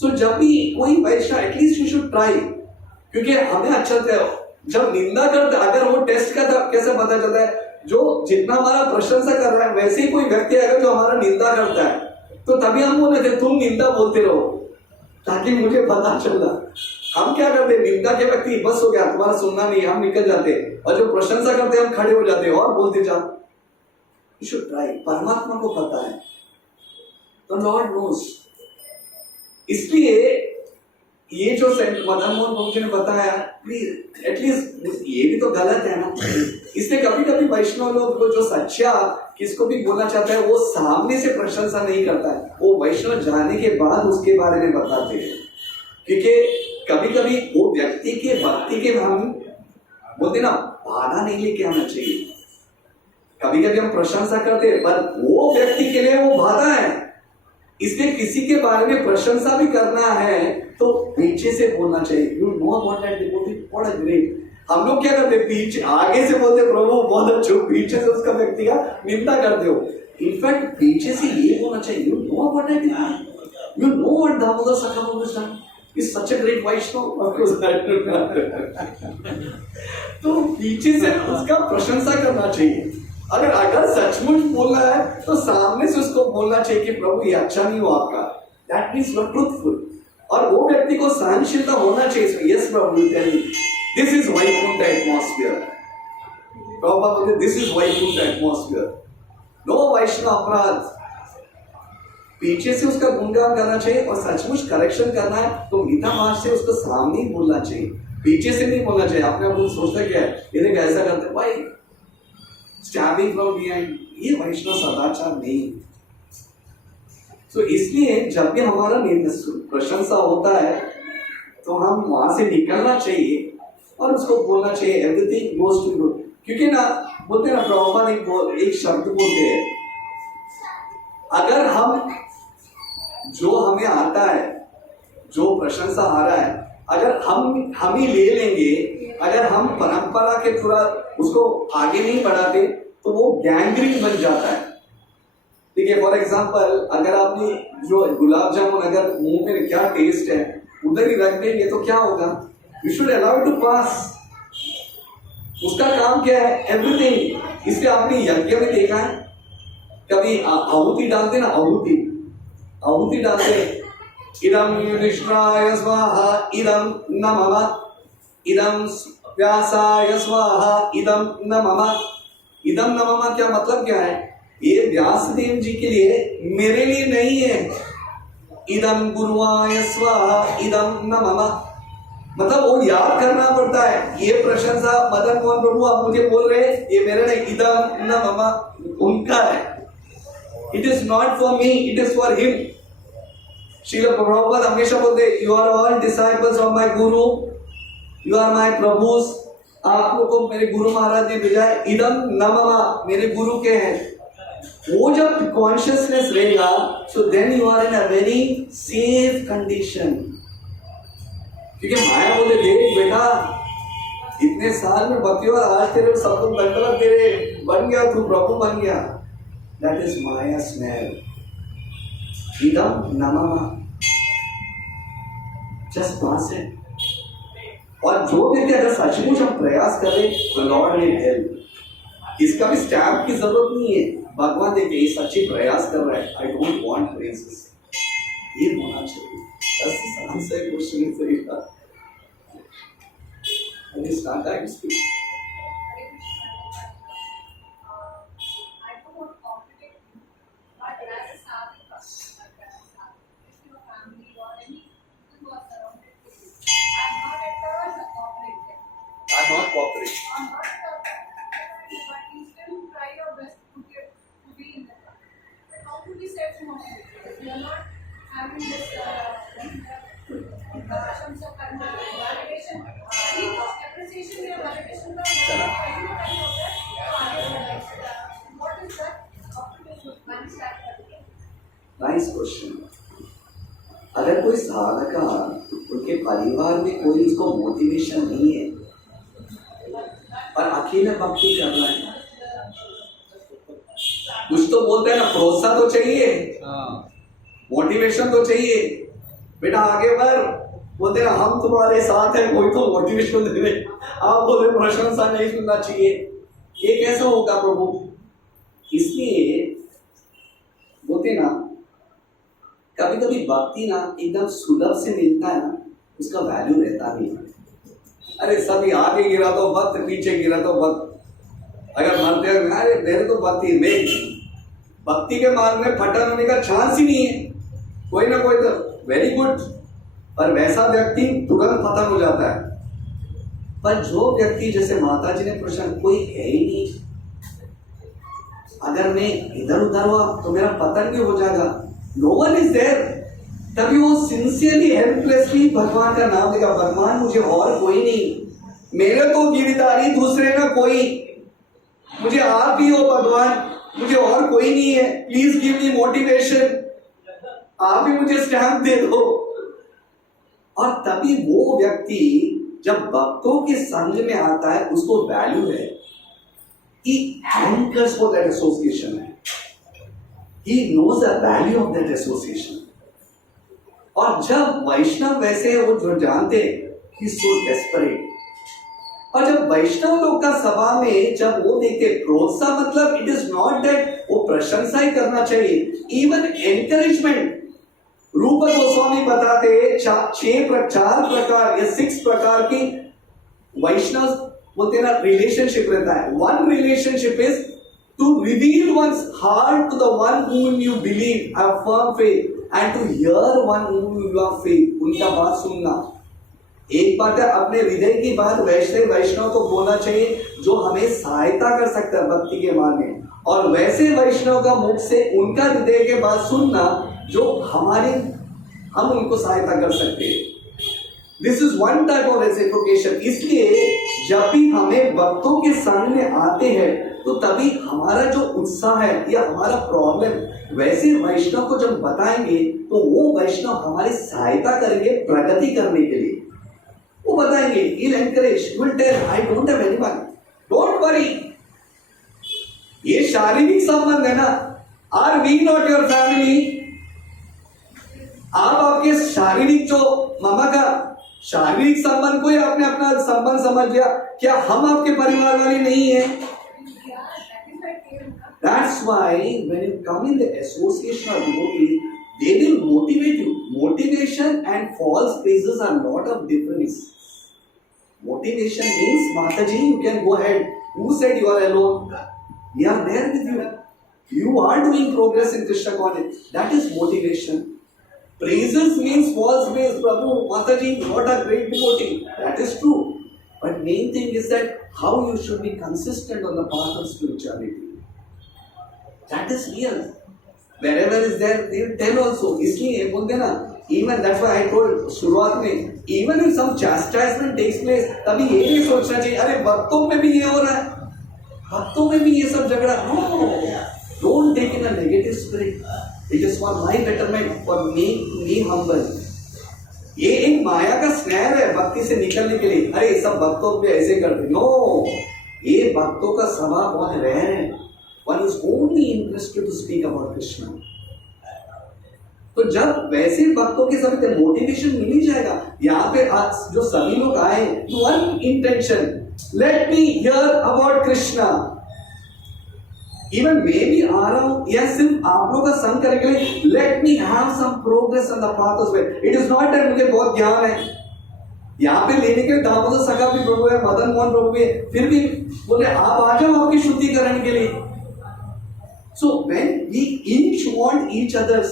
सो जब भी कोई वैष्णव, एटलीस्ट यू शुड ट्राई, क्योंकि हमें अच्छा लगता है जब निंदा करता, अगर वो टेस्ट करता कैसे पता चलता है, जो जितना हमारा प्रशंसा कर रहा है वैसे ही कोई व्यक्ति आएगा जो हमारा निंदा करता है, तो तभी हम बोले थे तुम निंदा बोलते रहो ताकि मुझे पता चला। हम क्या करते, निंदा के व्यक्ति बस हो गया, तुम्हारा सुनना नहीं, हम निकल जाते, और जो प्रशंसा करते हम खड़े हो जाते और बोलते जाओ। यू शुड ट्राई, परमात्मा को पता है, तो लॉर्ड नोस। इसलिए ये जो सेंट मदन मोहन प्रभु जी ने बताया, प्लीज एटलीस्ट ये भी तो गलत है ना। इसलिए कभी कभी वैष्णव लोग को जो सच्चा किसको भी बोलना चाहता है, वो सामने से प्रशंसा नहीं करता है, वो वैष्णव जाने के बाद उसके बारे में बताते हैं। क्योंकि कभी कभी वो व्यक्ति के भक्ति के हम बोलते ना, बाधा नहीं लेके आना चाहिए। कभी कभी हम प्रशंसा करते हैं पर वो व्यक्ति के लिए वो बाधा है, इसलिए किसी के बारे में प्रशंसा भी करना है तो पीछे से बोलना चाहिए, you know about that devotee, what a great. हम लोग क्या करते, पीछे आगे से बोलते प्रभु बहुत अच्छे, पीछे से उसका व्यक्ति का निंदा करते हो। इनफैक्ट पीछे से ये बोलना चाहिए, you know about that, you know what Damodar सखा प्रभु इज सच अ ग्रेट वैष्णव। तो पीछे से उसका प्रशंसा करना चाहिए। अगर सचमुच बोलना है तो सामने से उसको बोलना चाहिए कि प्रभु ये अच्छा नहीं हो आपका, that means you are truthful. और वो व्यक्ति को सहनशीलता होना चाहिए, yes prabhu this is Vaikuntha atmosphere, Prabhupada बोलते this is Vaikuntha atmosphere, no Vaishnava aparadh. पीछे से उसका गुणगान करना चाहिए, और सचमुच करेक्शन करना है तो मीठा भाष से उसको सामने ही बोलना चाहिए, पीछे से नहीं बोलना चाहिए। आपने अपने सोचता क्या है, ये देख ऐसा करते भाई, स्टैबिंग फ्रॉम बिहाइंड, ये वैष्णव सदाचार नहीं। तो इसलिए जब भी हमारा प्रशंसा होता है तो हम वहां से निकलना चाहिए और उसको बोलना चाहिए एवरीथिंग गोज टू गुड। क्योंकि ना बोलते ना प्रभुपाद एक शब्द बोलते हैं, अगर हम जो हमें आता है, जो प्रशंसा आ रहा है, अगर हम ही ले लेंगे, अगर हम परंपरा के थोड़ा उसको आगे नहीं बढ़ाते तो वो गैंग्रीन बन जाता है। ठीक है, फॉर एग्जाम्पल अगर आपने जो गुलाब जामुन अगर मुंह में क्या टेस्ट है उधर ही रख देंगे तो क्या होगा, यू शुड अलाउ टू पास। उसका काम क्या है, एवरीथिंग। इसलिए आपने यज्ञ में देखा है, कभी आहुति डालते ना, आहुति डालते, इदम युधिष्ठिराय स्वाहा इदम न मम, इदम व्यासाय स्वाहा इदम न मम। इदम न मम क्या मतलब क्या है, ये व्यासदेव जी के लिए, मेरे लिए नहीं है। इदम गुरुवाय स्वाहा इदम न मम, मतलब वो याद करना पड़ता है, ये प्रशंसा मदन मोहन प्रभु आप मुझे बोल रहे हैं, ये मेरे नहीं, इदम न मम उनका है। It is not for me, it is for him. Srila Prabhupada हमेशा बोलते, you are all disciples of my guru, you are my prabhus. आप लोगों को मेरे गुरु महाराज ने भेजा है, इदम न मम, मेरे गुरु के हैं। वो जब कॉन्शियसनेस रहेगा, so then you are in a very safe condition. क्योंकि माया बोले देख बेटा, इतने साल में भक्ति और आज तेरे सब लोग गलत तेरे बन गया, तू प्रभु बन गया। That is Maya smell. इदम नमः जस्ट पास है। और जो व्यक्ति अगर सचमुच हम प्रयास करें तो लॉर्ड विल हेल्प। इसका भी स्टैम्प की जरूरत नहीं है। भगवान देखे ये सच्ची प्रयास कर रहा है, आई डोंट वांट प्रेजेस, ये होना चाहिए। बस इस आंसर क्वेश्चन से ही था। अभी start time speak. Not cooperate. But you still try your best to be in the club. But how to be self-motivated? You are not having this prashamsa karma, validation, appreciation, your validation what is that? How to do one step? Nice question. अगर कोई साधक का उनके परिवार में कोई इसको motivation नहीं है और अकेले भक्ति कर रहा है, कुछ तो बोलते हैं ना, प्रोत्साहन तो चाहिए, मोटिवेशन तो चाहिए। बेटा आगे बढ़, बोलते ना हम तुम्हारे साथ हैं, कोई तो मोटिवेशन दे दे। आप बोले प्रशंसा नहीं सुनना चाहिए, ये कैसा होगा प्रभु? इसलिए बोलते ना, कभी कभी भक्ति ना एकदम सुलभ से मिलता है ना, उसका वैल्यू रहता नहीं। अरे सभी आगे गिरा तो भक्त, पीछे गिरा तो भक्त। अगर मानते हैं अरे मेरे तो भक्ति में, भक्ति के मार्ग में फटन होने का चांस ही नहीं है। कोई ना कोई तो वेरी गुड, पर वैसा व्यक्ति तुरंत खत्म हो जाता है। पर जो व्यक्ति जैसे माता जी ने प्रश्न, कोई है ही नहीं, अगर मैं इधर उधर हुआ तो मेरा पतन भी हो जाएगा, नो वन इज देयर, तभी वो सिंसियरली हेल्पलेसली भगवान का नाम लेगा। भगवान मुझे और कोई नहीं, मेरे को गिरदारी दूसरे ना कोई, मुझे आप ही हो भगवान, मुझे और कोई नहीं है। प्लीज गिव मी मोटिवेशन, आप ही मुझे स्टैम्प दे दो। और तभी वो व्यक्ति जब भक्तों के संग में आता है, उसको वैल्यू है। He hankers for that association. He knows the value of that association. और जब वैष्णव वैसे वो जो जानते कि सो डेस्परेट, और जब वैष्णव लोग का सभा में जब वो देखते प्रोत्साहन, मतलब इट इज नॉट दैट वो प्रशंसा ही करना चाहिए, इवन एनकरेजमेंट। रूप गोस्वामी बताते चार प्रकार या 6 प्रकार की वैष्णव बोलते ना रिलेशनशिप रहता है। One relationship is to reveal one's heart to the one whom you believe, have firm faith, and to hear one whom you have faith, उनका बात सुनना। एक बात है अपने हृदय की बात वैष्णव को बोलना चाहिए जो हमें सहायता कर सकता है भक्ति के मार्ग में, और वैसे वैष्णव का मुख से उनका हृदय के बात सुनना जो हम उनको सहायता कर सकते हैं। This is one type of reciprocation. इसलिए जब भी हमें भक्तों के संग में आते हैं तो तभी हमारा जो उत्साह है या हमारा प्रॉब्लम वैसे वैष्णव को जब बताएंगे तो वो वैष्णव हमारी सहायता करेंगे प्रगति करने के लिए। वो बताएंगे, he'll encourage, he will tell, I don't have anyone, don't worry। ये शारीरिक संबंध है ना, are we not your family? आप आपके शारीरिक जो मामा का शारीरिक संबंध को ही आपने अपना संबंध समझ लिया, क्या हम आपके परिवार वाले नहीं है? That's why when you come in the association of devotees, they will motivate you. Motivation and false praises are not of difference. Motivation means, Mataji, you can go ahead. Who said you are alone? We are there with you. You are doing progress in Krishna consciousness. That is motivation. Praises means false praise. Prabhu, Mataji, what a great devotee. That is true. But main thing is that how you should be consistent on the path of spirituality. That is real. Wherever is there, they will tell also. इसलिए बोलते ना, even that's why I told शुरुआत में, even if some chastisement takes place, तभी ये नहीं सोचना चाहिए, अरे भक्तों में भी ये हो रहा है, भक्तों में भी ये सब झगड़ा। No, Don't take in a negative spirit. It is for my betterment, for me humble. ये एक माया का स्नेह है भक्ति से निकलने के लिए। अरे सब भक्तों पे ऐसे करते, नो, ये भक्तों का स्वभाव बहुत रेयर है। One is only interested to speak about Krishna. तो जब वैसे भक्तों के समय मोटिवेशन मिल ही जाएगा। यहाँ पे आज जो सभी लोग आए, one intention, let me here about Krishna. Even मैं भी आ रहा हूं या सिर्फ आप लोगों का संग करने के लिए, let me have some progress on the path of way. It is not that मुझे बहुत ज्ञान है। यहाँ पे लेने के लिए दामोदर सखा भी प्रभु है, मदन मोहन प्रभु है, फिर भी बोले आप आ जाओ आपकी शुद्धिकरण के लिए। So when we each want each others,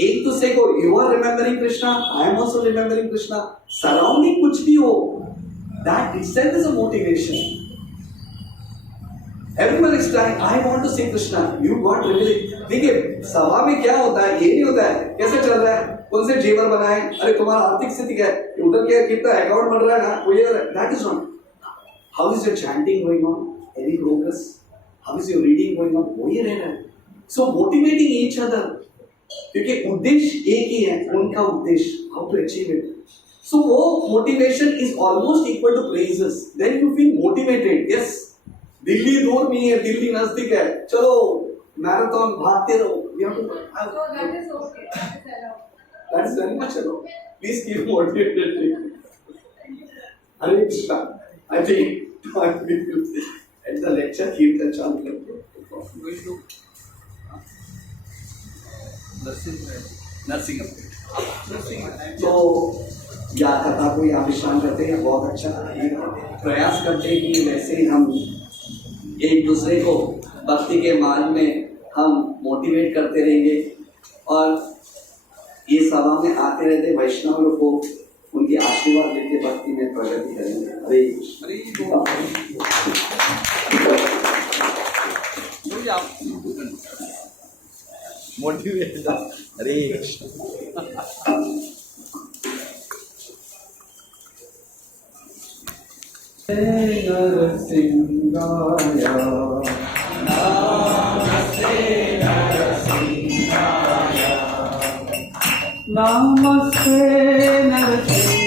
एक दूसरे को, you are remembering Krishna, I am also remembering Krishna, surrounding कुछ भी हो, that itself is a motivation. Everyone is trying, I want to see Krishna. You got revelation. देखिए सभा में क्या होता है, ये नहीं होता है कैसे चल रहा है, कौन से जेवर बनाए, अरे तुम्हारा आर्थिक स्थिति क्या है, उधर क्या कितना अकाउंट बन रहा है ना, वो ये, that is not. How is your chanting going on? Any progress? How is your reading going on? वो ये रह रहा है. So motivating each other, क्योंकि उद्देश्य एक ही है, उनका उद्देश्य, how to achieve it. So वो motivation is almost equal to praises. Then you feel motivated. Yes. Delhi दूर नहीं है, दिल्ली नजदीक है, चलो मैराथन भागते रहो। So that is okay. That is very much allowed. Please keep motivated. Hare Krishna. I think at the lecture Kirtan chant करते nursing. तो या कथा को यहाँ विश्राम करते हैं, बहुत अच्छा प्रयास करते हैं कि वैसे ही हम एक दूसरे को भक्ति के मार्ग में हम मोटिवेट करते रहेंगे और ये सभा में आते रहते वैष्णव को उनकी आशीर्वाद लेके भक्ति में प्रगति करेंगे। हरे मोटिवेट। हरे कृष्ण। नरसिंहाय नमस्ते नरसिंहाय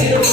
Hare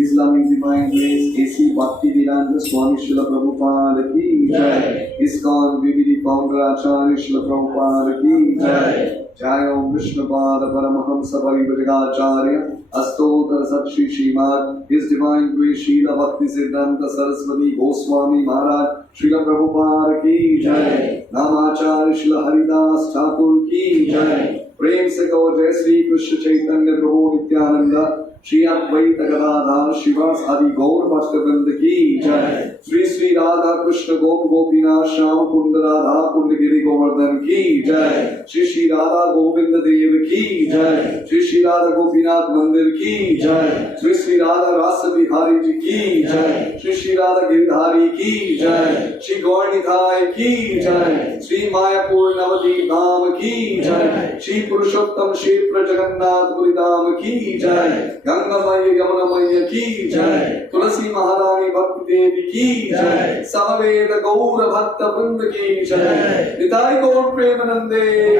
Islamic Divine Grace A.C. Bhaktivedanta Swami Srila Prabhupada ki Jai. ISKCON VVD Founder Acharya Srila Prabhupada ki Jai. Jai Om Vishnupada Paramahamsa Parivajagacharya Astotar Sat Shri Srimad His Divine Grace Srila Bhakti Siddhanta Saraswati Goswami Maharaj Srila Prabhupada ki Jai. Namacharya Srila Haridas Thakur ki Jai. प्रेम से कहो जय श्री कृष्ण चैतन्य प्रभु नित्यानंद श्री अद्वैत गदाधर शिवास आदि गौर भक्तवृंद की जय। श्री श्री राधा कृष्ण गोप गोपीनाथ श्याम कुंड राधा कुंड गिरि गोवर्धन की जय। श्री श्री राधा गोविंद देव की जय। श्री श्री राधा गोपीनाथ मंदिर की जय। श्री श्री राधा रास बिहारी जी की जय। श्री श्री राधा गिरधारी की जय। श्री गौर निताय की जय। श्री मायापुर नवदीप धाम की जय। श्री पुरुषोत्तम क्षेत्र जगन्नाथ पुरी धाम की जय। गंगामय यमुनामय की जय। तुलसी महारानी भक्ति देवी की जय। समवेद गौर भक्त वृंद की जय। निताय गौर प्रेमानंदे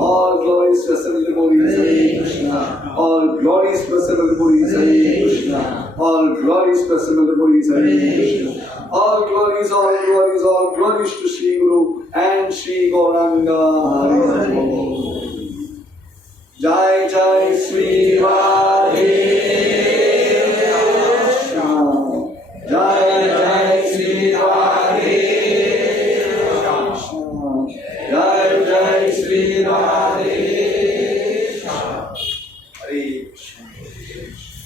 All glories to Assembled Devotees Hare Krishna. All glories to Assembled Devotees Hare Krishna. All glories to Assembled Devotees Hare Krishna. All glories, all glories, all glories to Shri Guru and Shri Gauranga Hare. Jai Jai Shri Radhe Krishna. Jai Jai Shri Radhe Krishna. Krishna, Hare Krishna.